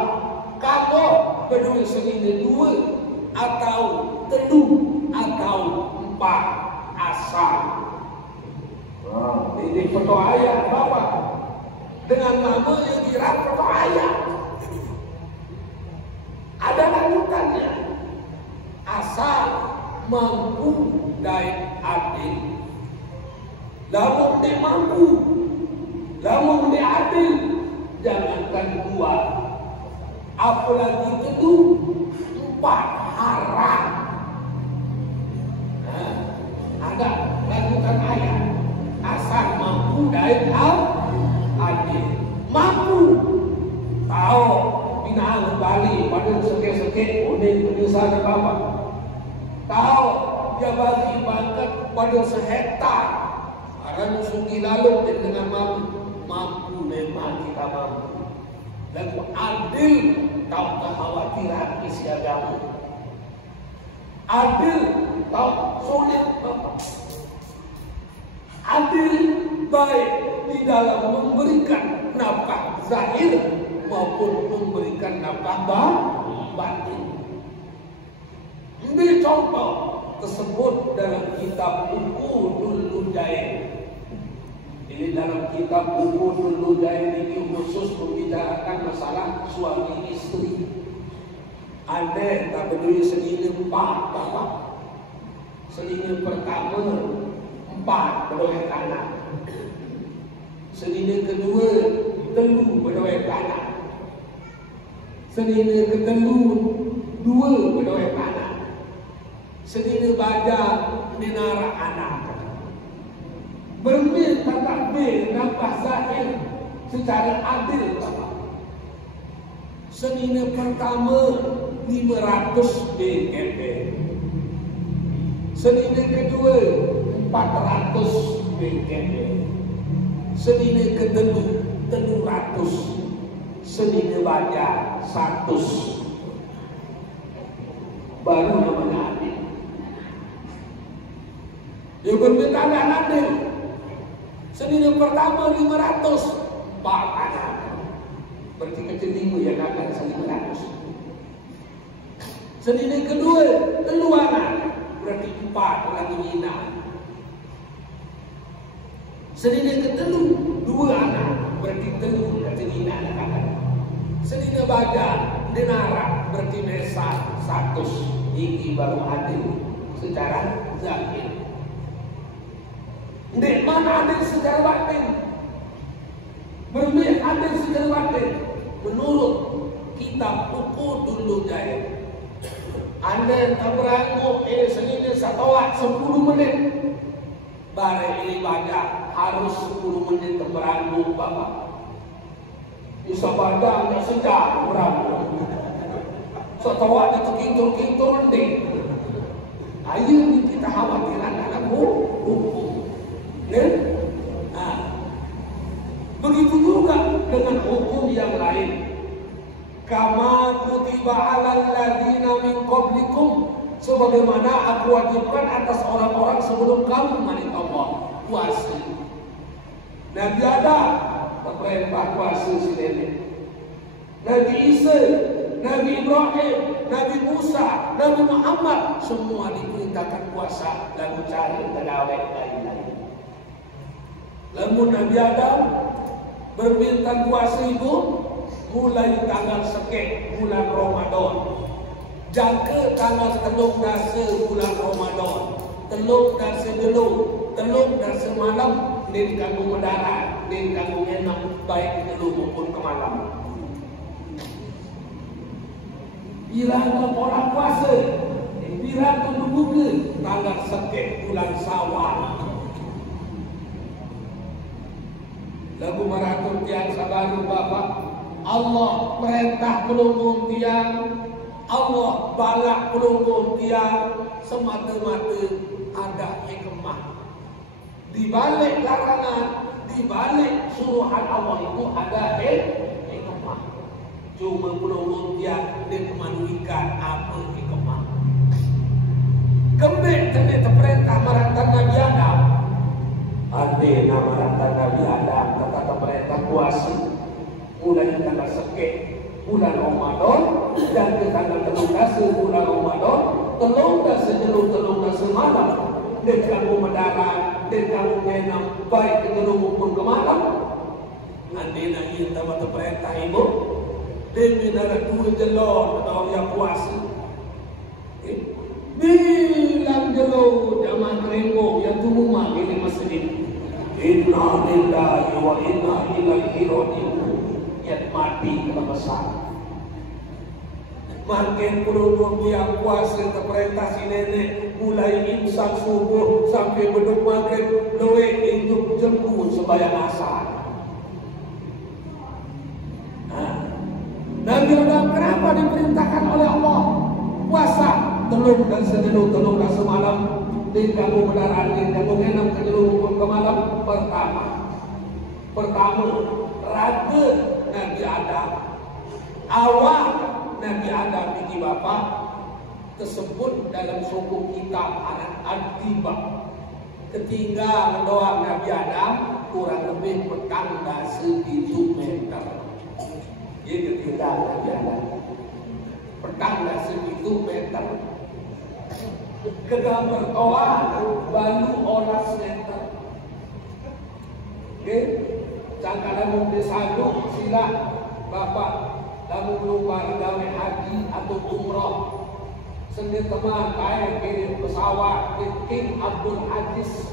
Kalau berdua segini dua atau telu atau empat asal. Ini foto ayat Bapak dengan nama yang kira foto ayat. Ada lanjutannya asal mampu dan adil. Lamun dia mampu, lamun dia adil, jangankan dua, apalagi itu 4 haram. Ada lanjutan ayat, asal mampu dan adil. Mampu, tahu binaan Bali pada sekek-sekek unik penyusahan bapak. Tahu dia bagi pangkat pada sehektar. Orang sungi lalu dengan mampu memang kita mampu. Lalu adil, tahu kekhawatiran isi agama. Adil, tahu sulit bapak. Adil baik di dalam memberikan nafkah zahir maupun memberikan nafkah batin. Ambil contoh tersebut dalam kitab Uqudul Lujain. Ini dalam kitab Uqudul Lujain ini khusus membicarakan masalah suami istri. Ada tak berdiri senini 4 bapak. Senini pertama 4 beroleh anak. Senini kedua 3 beroleh anak. Senini kedua 2 beroleh anak. Senini baja dinara anak. Berminta takbir nafkah zahir secara adil bapak. Senini pertama 500 BKB. Senini kedua 400 BKB. Senini kedua 300. Senini baja 100. Baru namanya adil. Dia permintaan adil. Senini pertama 500, 4 anak. Berarti kecil 5 yang akan 500. Senini kedua 3 anak, berarti 4 lagi hina. Senini ketelu 2 anak, berarti 3 lagi hina anak. Senini baja dinara, berarti mesa 100. Ini baru adil secara zahir. Di mana adil secara batin? Berbeda adil secara batin. Menurut kitab Uqudul Lujain, Anda tak beranggung ini senini satawat 10 menit. Bare ini baca harus 10 menit beranggung bapak. Bisa baca tak sejak beranggung. Satawat itu kintul-kintul nih. Ayo kita khawatiran anak hukum. Begitu juga dengan hukum yang lain. Kama kutiba 'alal ladzina min qablikum, sebagaimana aku wajibkan atas orang-orang sebelum kamu manik Allah puasa. Nabi Adam perintah puasa sendiri. Nabi Isa, Nabi Ibrahim, Nabi Musa, Nabi Muhammad semua diperintahkan puasa lalu cari pegawai lain-lain. Lalu Nabi Adam berminta puasa itu mulai tanggal sekek bulan Ramadan. Jangka tanggal 13 bulan Ramadan. 13 malam din kanggo mendarat, din kanggo ngenap baik telu maupun ke malam. Bila orang puasa, bila buka tanggal sekek bulan Syawal. Lagu maraton tiang sabaru bapak, Allah perintah pelunggung tiang, Allah balak pelunggung tiang, semata-mata ada hikmah. Di balik larangan, di balik suruhan Allah itu ada hikmah. Cuma pelunggung tiang dia kemanuikan apa hikmah. Kembali terperintah maratan Nabi Adam. Ada nama maratan Nabi Adam kata perintah puasa. Mulai tanggal sekek bulan Ramadan dan ke tanggal 13 bulan Ramadan, 13 malam. Dan kamu mendarat, dan kamu mengenam baik ke telur maupun ke malam. Nanti nak kita mata perintah ibu. Demi darah 2 jelon atau yang puasa. Bila Itu zaman Rembo yang tumuma ini masjid. Inna lillahi wa inna ilaihi raji'un. Yang mati kena besar. Makin perlu dia puasa terperintah si nenek mulai imsak subuh sampai beduk maghrib loe itu jemput sembahyang asar. Nabi Adam kenapa diperintahkan oleh Allah puasa telur dan sejenuh telur dan semalam di kampung benaran di kampung enam kejenuh ke malam pertama raga Nabi Adam awal Nabi Adam ini bapa tersebut dalam suku kitab Al-Tibah ketinggalan doang Nabi Adam kurang lebih petang dah 1 meter. Dia ketinggalan Nabi Adam petang dah 1 meter. Kegambar toan baru orang meter. Okay, cangkala mungkin satu sila bapak lalu keluar gawe haji atau umrah sendiri teman kaya kirim pesawat King Abdul Aziz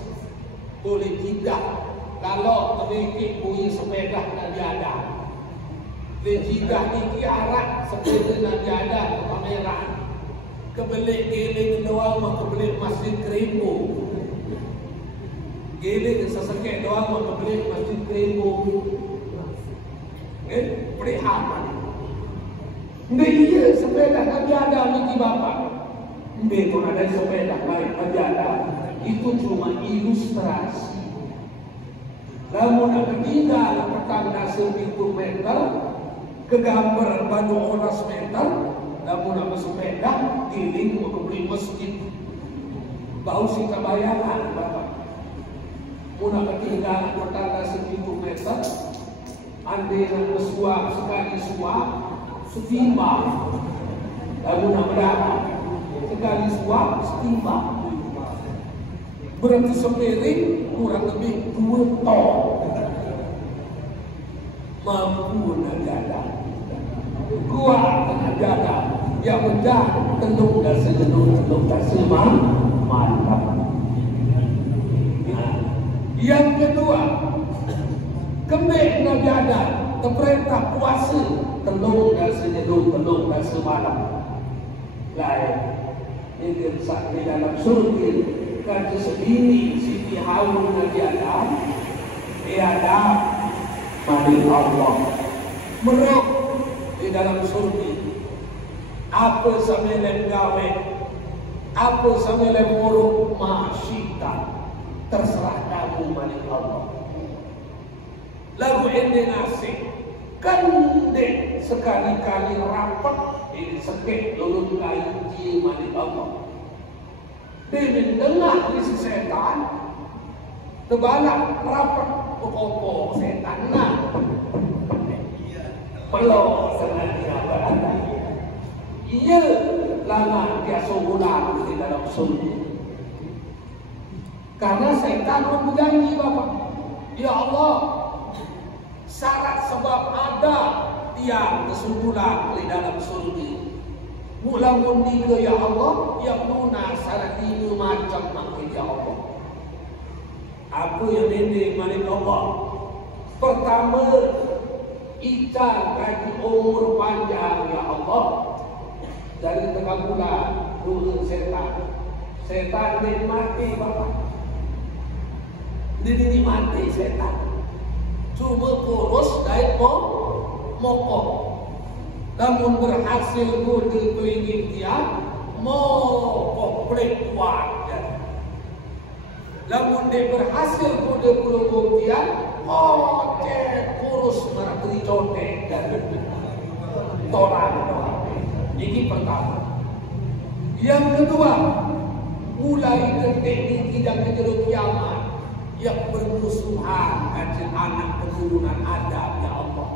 boleh tidak kalau memiliki bui sepeda Nabi Adam tidak dikiarat sepeda Nabi Adam ke pameran kebelik giling doang mau kebelik masjid Kerimbo giling sesekek doang mau kebelik masjid Kerimbo perihapan. Dia sepeda Nabi Adam ini bapak. Dia pun ada sepeda lain Nabi Adam. Itu cuma ilustrasi. Namun ketinggalan petang 1 meter, kegambar banu 100 meter, namun apa sepeda giling untuk beli masjid. Bau si kebayangan bapak. Muna ketinggalan petang 1 meter, andai nak bersuap sekali suap. Setimbang lalu nak berdarah sekali suap setimbang berarti sepiring kurang lebih 2 ton mampu Nabi Adam kuat Nabi Adam yang mendah telur dan sejenuh telur dan semantap. Yang kedua kembali Nabi Adam terperintah puasa telur dan sejenuh telur dan semalam lain ini saat di dalam surga kan sendiri Siti Hawa Nabi Adam Adam mari Allah merok di dalam surga apa sambil gawe apa sambil muruk masyita terserah kamu mari Allah lagu ini asik kandek sekali-kali rapat ini sekek lulun kain mani Allah dia mendengar isi setan terbalak rapat pokok setan nah pelok sengaja berada ia lama dia sobulan di dalam surga karena setan berjanji bapak ya Allah syarat sebab ada tiang kesimpulan di dalam surga. Mula mundi ke ya Allah, ya muna syarat ini macam mana ya Allah. Apa yang ini mari Allah? Pertama, ical bagi umur panjang ya Allah. Dari tengah bulan turun setan. Setan ini mati bapak. Ini mati setan. Cuma kurus dari mokok. Namun berhasil kuda kelingin dia mokok pelik kuat. Namun dia berhasil kuda pelunggung dia kurus meraturi contek dan torang. Ini pertama. Yang kedua, mulai detik tidak kejeruk kiamat yang bermusuhan dengan anak keturunan Adam ya Allah.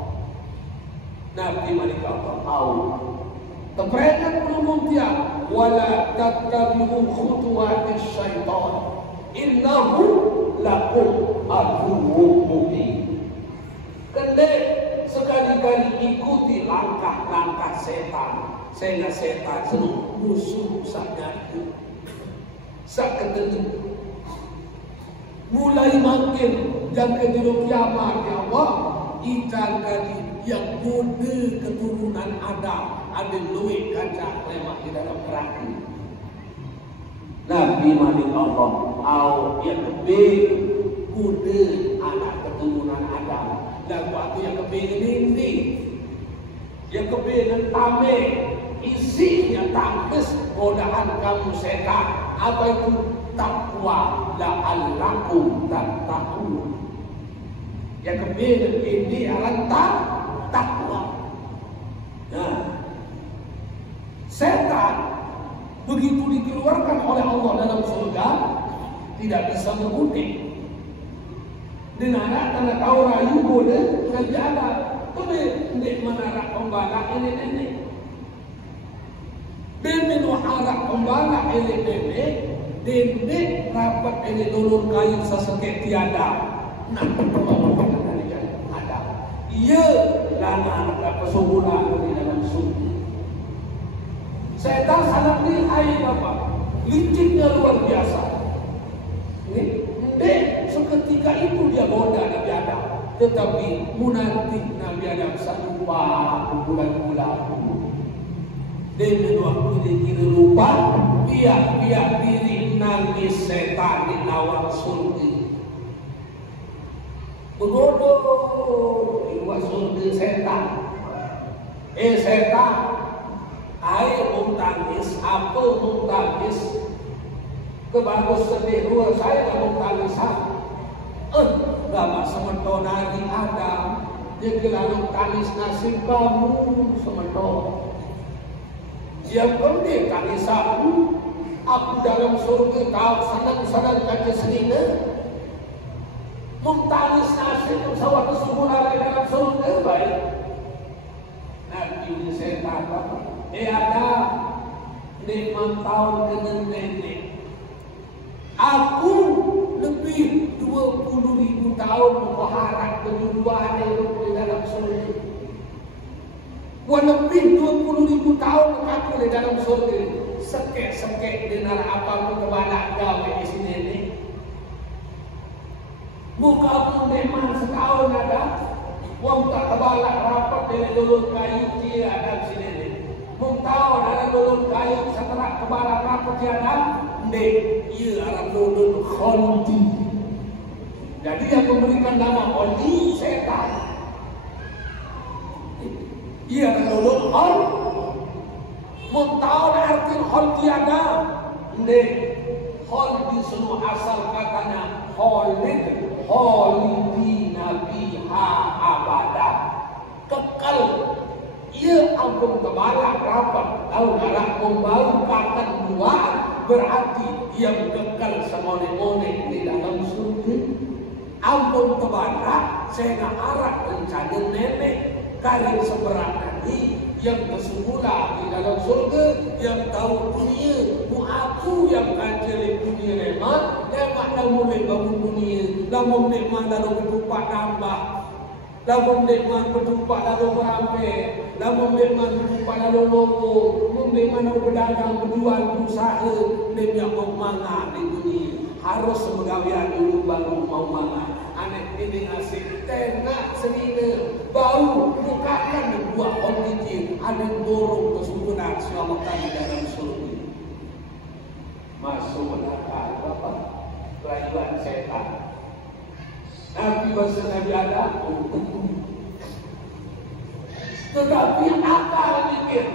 Nabi Malik Allah tahu. Terperingat belum dia wala tattabi'u khutuwatis syaitan innahu lakum aduwwun mubin. Kendek sekali-kali ikuti langkah-langkah setan. Sehingga setan musuh sangat. saketeni mulai makin jangka jero kiamat ya Allah ikan kali yang mode keturunan Adam ada luwih kaca lemak di dalam neraka. Nabi malik Allah au yang kebe mode anak keturunan Adam dan waktu yang kebe ini yang kebe dan tame isinya tambes godaan kamu setan. Apa itu? Takwa la'allakum tattaqun. Yang kemudian ini adalah takwa. Nah, setan begitu dikeluarkan oleh Allah dalam surga tidak bisa berkutik. Dan anak tahu rayu boleh Nabi Adam. Ini menarak pembalak ini. Dene harap pembalak ini dene rapat ini lulur kayu seseket tiada. Nah, pembalak dari ada. Ia lana pesunggulan di dalam surga. Setan sangat lihai Bapak, liciknya luar biasa. Ini seketika itu dia goda Nabi Adam, tetapi munafik Nabi Adam serupa bulan-bulan. Dan waktu dikira lupa, biar diri nangis setan di lawang surga. Begodoh, iwa surga setan. Setan, air tangis, apa tangis? Kebagus sedih dua saya mau tangisan. Gak sementara Nabi Adam, dia lalu tangis nasib kamu sementara. Yang penting tangis aku dalam surga tahu sadar kaca selina. Mentangis nasib sawah kesuburan dalam surga baik. Nabi setan apa? Ada 5 tahun kena nenek. Aku lebih 20.000 tahun mengharap kedudukan di dalam surga. Lebih 20.000 tahun aku di dalam surga. Sekek dengan apa pun kebalak gawe di sini ni. Muka pun memang setahun ada. Wong tak kebalak rapat dari lulur kayu dia ada di sini ni. Muntah ada lulur kayu setelah kebalak rapat dia ada. Nek ia ada lulur khonti. Jadi yang memberikan nama khonti setan. Ia lulur hal. Muntah arti hal tiada. Nek hal di seluruh asal katanya Khalidina biha abada. Kekal. Ia ampun kebalak rapat. Tahu darah membaukakan dua. Berarti ia kekal semone-mone di dalam surga. Ampun kebalak. Saya nak harap mencari nenek. Kalian seberat nanti yang bersemula di dalam surga, yang tahu dunia, aku yang kancil dunia lemak dah mulai bangun dunia, dah mulai mana dah berjumpa nambah, dah mulai mana berjumpa dah beramai, dah mulai mana berjumpa dah logo, mulai mana berdagang berjual berusaha, dia mau mana di dunia, harus semegawian dulu baru mau mana. Anak ini ngasih tengah senina bau bukakan buah objektif ada borong kesempurnaan selama kami dalam surga. Masuk neraka Bapak kerajaan setan. Nabi bahasa Nabi ada tetapi akal mikir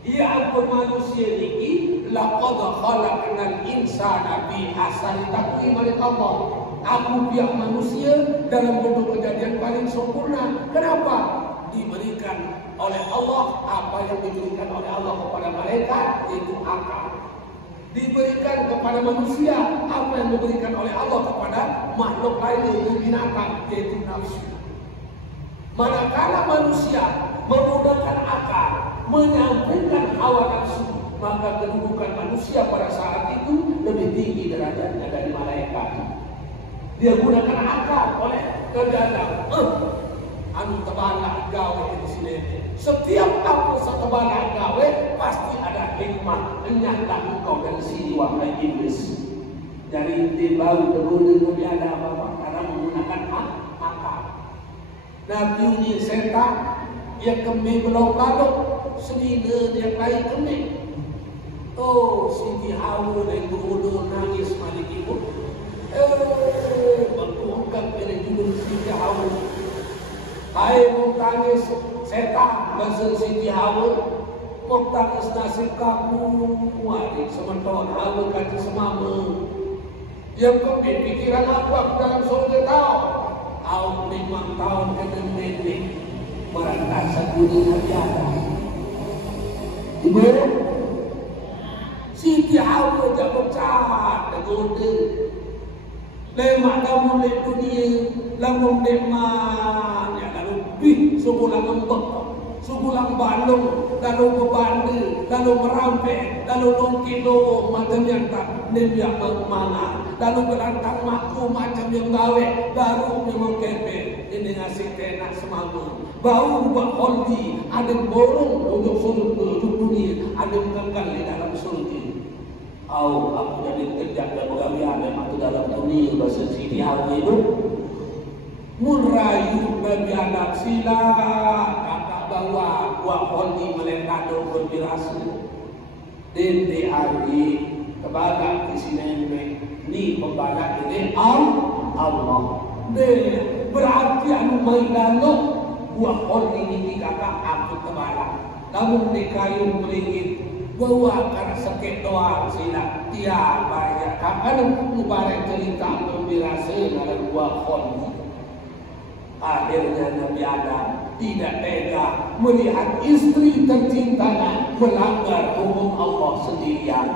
ia ampun manusia ini laqad khalaqnal insana fi ahsani taqwim oleh Allah. Aku pihak manusia dalam bentuk kejadian paling sempurna. Kenapa? Diberikan oleh Allah apa yang diberikan oleh Allah kepada mereka, yaitu akal. Diberikan kepada manusia apa yang diberikan oleh Allah kepada makhluk lain, yaitu binatang, yaitu nafsu. Manakala manusia menggunakan akal, menyampaikan hawa nafsu, maka kedudukan manusia pada saat itu lebih tinggi derajatnya dari malaikat. Dia gunakan akal oleh keadaan. anu tebalak gawe di sini. Setiap apa setebalak gawe pasti ada hikmah. Enyahlah engkau dari sini wahai iblis. Dari baru tergoda Nabi Adam apa? Karena menggunakan akal. Nabi ini setan yang kemih belok-belok, senina dia kaya kemih. Oh, Siti Hawa dan Guru nangis malik ibu. Berkuangkan kena juga Siti Hawa. Hai mau tangis setan bahasa Siti Hawa. Mau tangis nasib kamu. Wadik sementara Hawa kata semama. Yang kami pikiran apa dalam surga tahu. Tahu 5 tahun kena nenek. Merantasa dunia Nabi Adam. Ibu Siti Hawa tak pecah tergoda. Lemak kamu di dunia, lamun deman, ya lalu bih, subulang ngembek, subulang bandung, lalu berbanda, lalu merampek, lalu longkilo macam yang tak nembiak mana, lalu berantang maku macam yang gawe, baru memang kepek, ini ngasih tenak semama. Bau berholdi, ada borong untuk surga dunia, ada kekal di dalam surga. Oh, aku jadi kerja dan pegawai memang dalam dunia bahasa Siti Hawa itu merayu Nabi Adam sila kakak bawa buah holdi melekado berbirasa dende hari kebaga di sini ni pembaga ini Allah deh berarti anu maidano buah holdi ini kakak aku kebaga namun di kayu beringin bawa karena sakit doang sila tiap banyak kapan mubarak cerita berbirasa dalam buah khol. Akhirnya Nabi Adam tidak tega melihat istri tercintanya melanggar hukum Allah sendirian.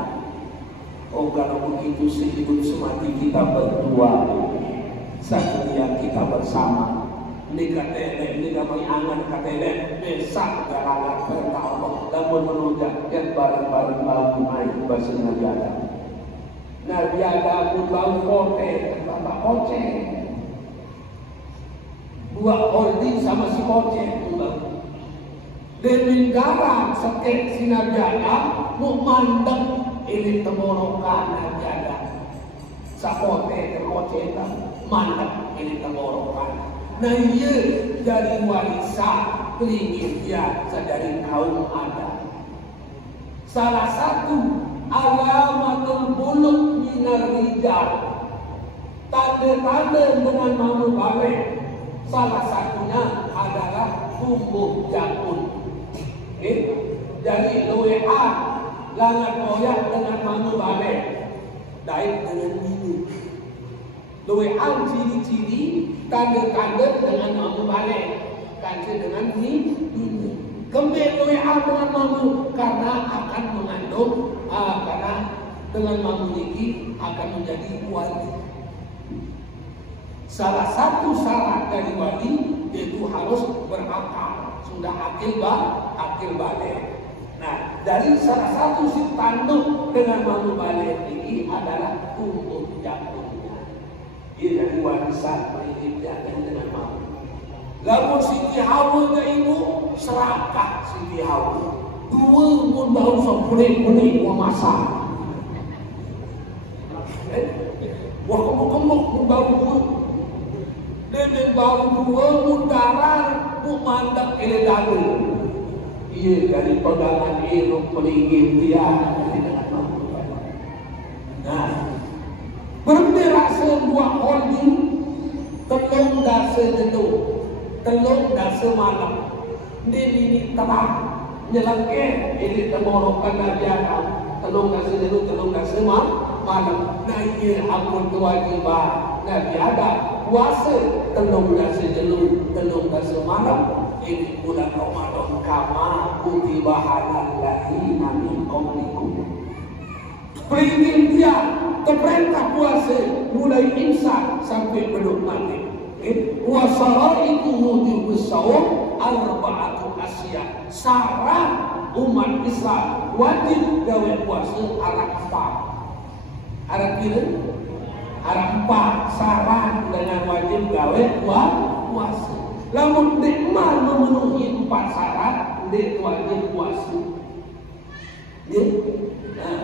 Oh, kalau begitu sehidup semati kita berdua, seketika kita bersama. Ini kata ini kami angan kata besak garangan perintah Allah namun menunjang yang bareng-bareng bau naik bahasa Nabi Adam. Nabi Adam pun bau kote tambah koce. Dua holding sama si koce demi darah sakit si Nabi Adam mau mandang ini temorokan Nabi Adam. Sakote terkoce mandang ini temorokan. Nah ia dari warisan pelingin dia dari kaum Adam. Salah satu alamatul buluk minar rijal, tanda-tanda dengan mamu balik. Salah satunya adalah tumbuh jakun. Jadi luwehan langat koyak dengan mamu balik, daik dengan minum. Luwehan ciri-ciri tanda-tanda dengan mamu balik, kanci dengan ini. Kembali luwehan dengan mamu karena akan mengandung, karena dengan mamu ini akan menjadi wali. Salah satu syarat dari wali yaitu harus berakal, sudah akil balik. Nah, dari salah satu si tanduk dengan mamu balik ini adalah tumbuh jakun. Ia dari warisan berhidupnya dengan mamu. Lalu Siti Hawa ke ibu serakah Siti Hawa. Dua pun baru sepulik-pulik wah masak. Wah kemuk-kemuk pun baru dua. Dia baru dua pun darah pun mandang ele dada. Ia dari pegangan elok pelingin dia dengan mamu. Nah, berhenti rasa buah holding telung dasa jenuh, telung dasa malam. Ini terang nyelengke ini temorokan Nabi Adam. Telung dasa jenuh, telung dasa malam. Nah ini ampun kewajiban Nabi Adam puasa telung dasa jenuh, telung dasa malam. Ini bulan Ramadan kama kutiba halal ladzina min qablikum. Peringin dia terperintah puasa mulai imsak sampai belum mati. Wasaraituhu diwusawm arba'atu asya. Syarat umat Islam wajib gawe puasa Arafah. Arab kira Arafah syarat dengan wajib gawe puasa. Lamun nikmat memenuhi 4 syarat, dia wajib puasa. Nah,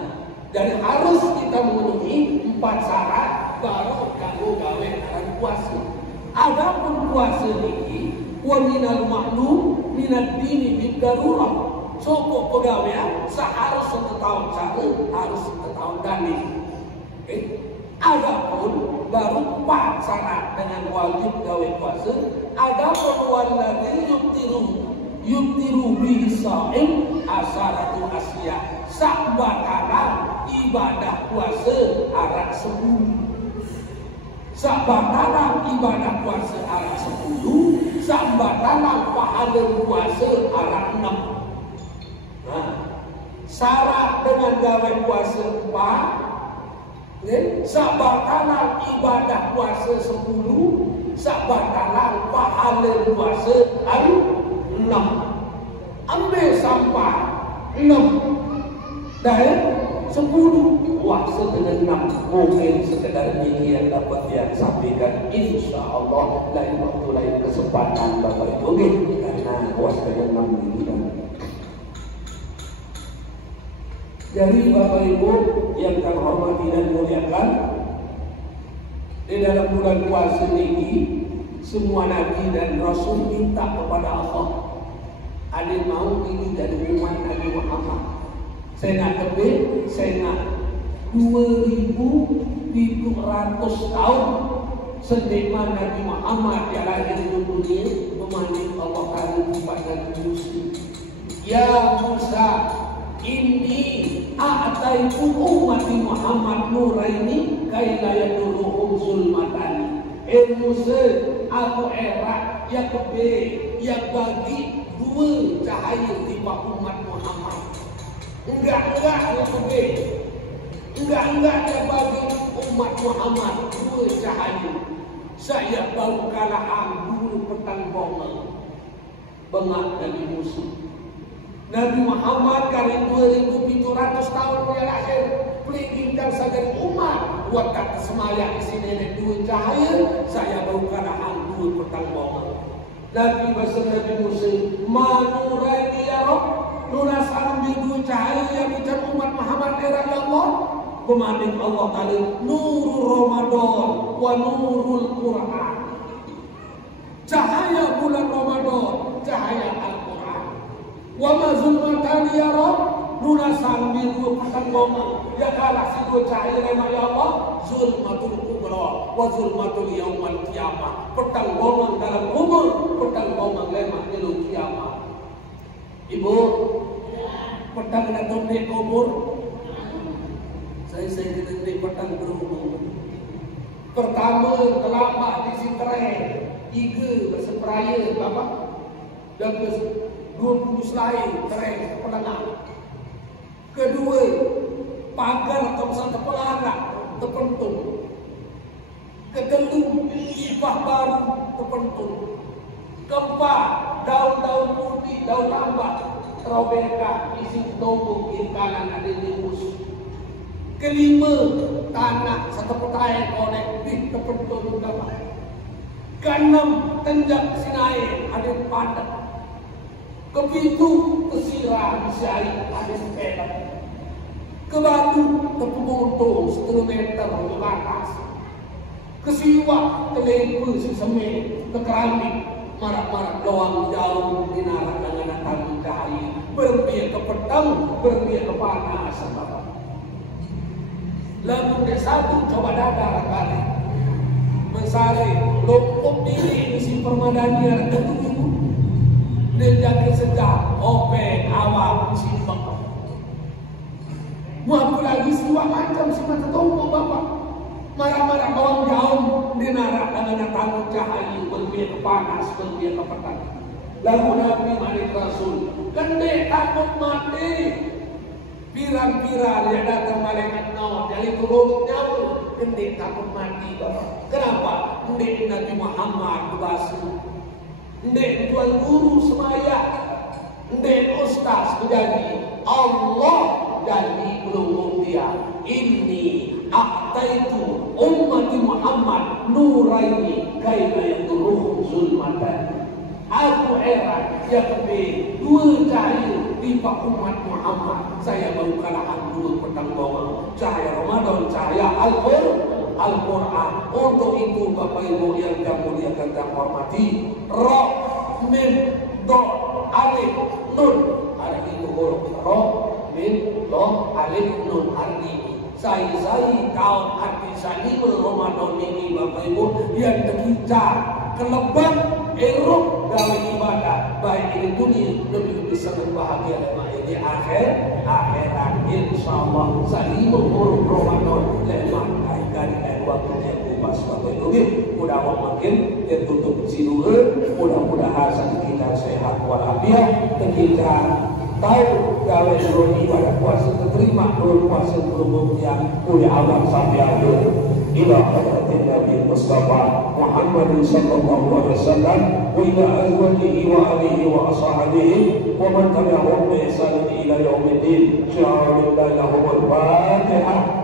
jadi harus kita memenuhi 4 syarat baru kanggo gawe aran puasa. Adapun puasa niki wa minal ma'lum minad dini bid darurah. Sopo pegawai seharus 1 tahun cara harus 1 tahun dalil. Adapun baru 4 syarat dengan wajib gawe puasa. Adapun waladzi yutiru bihi shaim asaratu asya. Sabataran ibadah puasa arak 10. Sabataran ibadah puasa arak 10. Sabataran pahala puasa arak 6. Nah, syarat dengan gawe puasa 4, sabatalan ibadah puasa 10, sabatalan pahala puasa 6. Ambil sampah 6 dan 10 puasa dengan 6. Mungkin sekedar ini yang dapat dia sampaikan, insyaallah lain waktu lain kesempatan Bapak Ibu, karena puasa dengan 6 ini. Jadi Bapak Ibu yang kami hormati dan muliakan, di dalam bulan puasa ini semua Nabi dan Rasul minta kepada Allah, ada mau ini dari umat Nabi Muhammad. Saya nak kebih, saya nak 2700 tahun sejak Nabi Muhammad yang lahir di dunia memanggil Allah Karim kepada Musa. Ya Musa, ini a'taitu ummati Muhammad nuraini kaila yaduruhum zulmatan. Musa, aku era yang kebe yang bagi 2 cahaya di umat Muhammad. Enggak yang kebe, enggak yang bagi umat Muhammad 2 cahaya. Saya baru kalah dulu petang bonga bengak Nabi Musa. Nabi Muhammad kali 2700 tahun dia lahir, pelingkan saja umat waktu semayang di sini nenek 2 cahaya, saya baru kalah 2 petang bonga. Nabi bahasa Nabi Musa, manurai ya Rob, lunas ambil 2 cahaya yang bicara umat Muhammad era Allah. Pemanding Allah Ta'ala, nurul Ramadan wa nurul Quran. Cahaya bulan Ramadan, cahaya Al-Quran. Wa ma zulmatan ya Rabb, lunasan biru petang bonga. Ya kalah si 2 cahaya nama ya Allah, zulmatul kubra wa zulmatul yaumal qiyamah. Petang bonga dalam kubur, petang bonga lemak di kiamat. Ibu, petang datang di kubur. Saya di petang berhubung. Pertama kelapa di Sintere, 3 berseperaya Bapak, dan 20 selai tereng pelangak. Kedua, pagar atau pesantren pelangak terpentung. Kedua, ipah baru terpentung. Keempat, daun-daun putih, daun tambak terobeka isi tunggu di kanan ada di musuh. Kelima, tanah satu petai konek di terpentung dapat. Keenam, tenjak sinai ada padat. Kepitu, kesirah bisa ada sepeda. Kebatu, terpuntung 1 meter ke atas. Kesiwak, kelembu sesemai, ke keramik. Marak-marak doang jauh dinarak dengan tanggung cahaya. Berbiak ke petang, berbiak ke panas. Lalu dia satu coba dadar kali. Mensari, lumpuk diri isi permadani ada dulu. Dia jaga sejak, openg, awam, simpang. Mau lagi siwa macam si mata tunggu Bapak. Marah-marah orang jauh dinarak dengan tanggung cahaya, berbiak ke panas, berbiak ke petang. Lalu Nabi Muhammad Rasul, kendek takut mati. Pirang-pirang yang datang malaikat maut dari turun nyawa, kendek takut mati Bapak. Kenapa? Kendek Nabi Muhammad berbasuh, kendek tuan guru semaya, kendek ustaz menjadi Allah jadi belum dia. Ini a'taitu ummati Muhammad nuraini kaina yaduruhum zulmatan. Aku heran yang lebih dua cahaya di Pak umat Muhammad. Saya baru kalahan dua petang bawang. Cahaya Ramadan, cahaya Al-Quran. Untuk itu Bapak Ibu yang dimuliakan dan hormati, Ra, Mim, Do, Alif, Nun. Hari itu huruf Ra, Mim, Do, Alif, Nun. Arti saya tahun arti saya Ramadan ini Bapak Ibu yang terkicar kelebak erok dalam ibadah baik ini dunia lebih sangat bahagia dan ini akhirat insyaallah saya huruf Ramadan lemah dari waktunya bebas Bapak Ibu mudah makin tertutup siluer mudah-mudahan kita sehat walafiat kita tahu gawe dulu ibadah puasa terima dulu puasa belum yang oleh Allah sampai akhir ila hadratin Nabi Mustafa Muhammad sallallahu alaihi wasallam wa ila azwajihi wa alihi wa ashabihi wa man tabi'ahum bi ihsan ila yaumiddin sya'alillahu al-fatihah.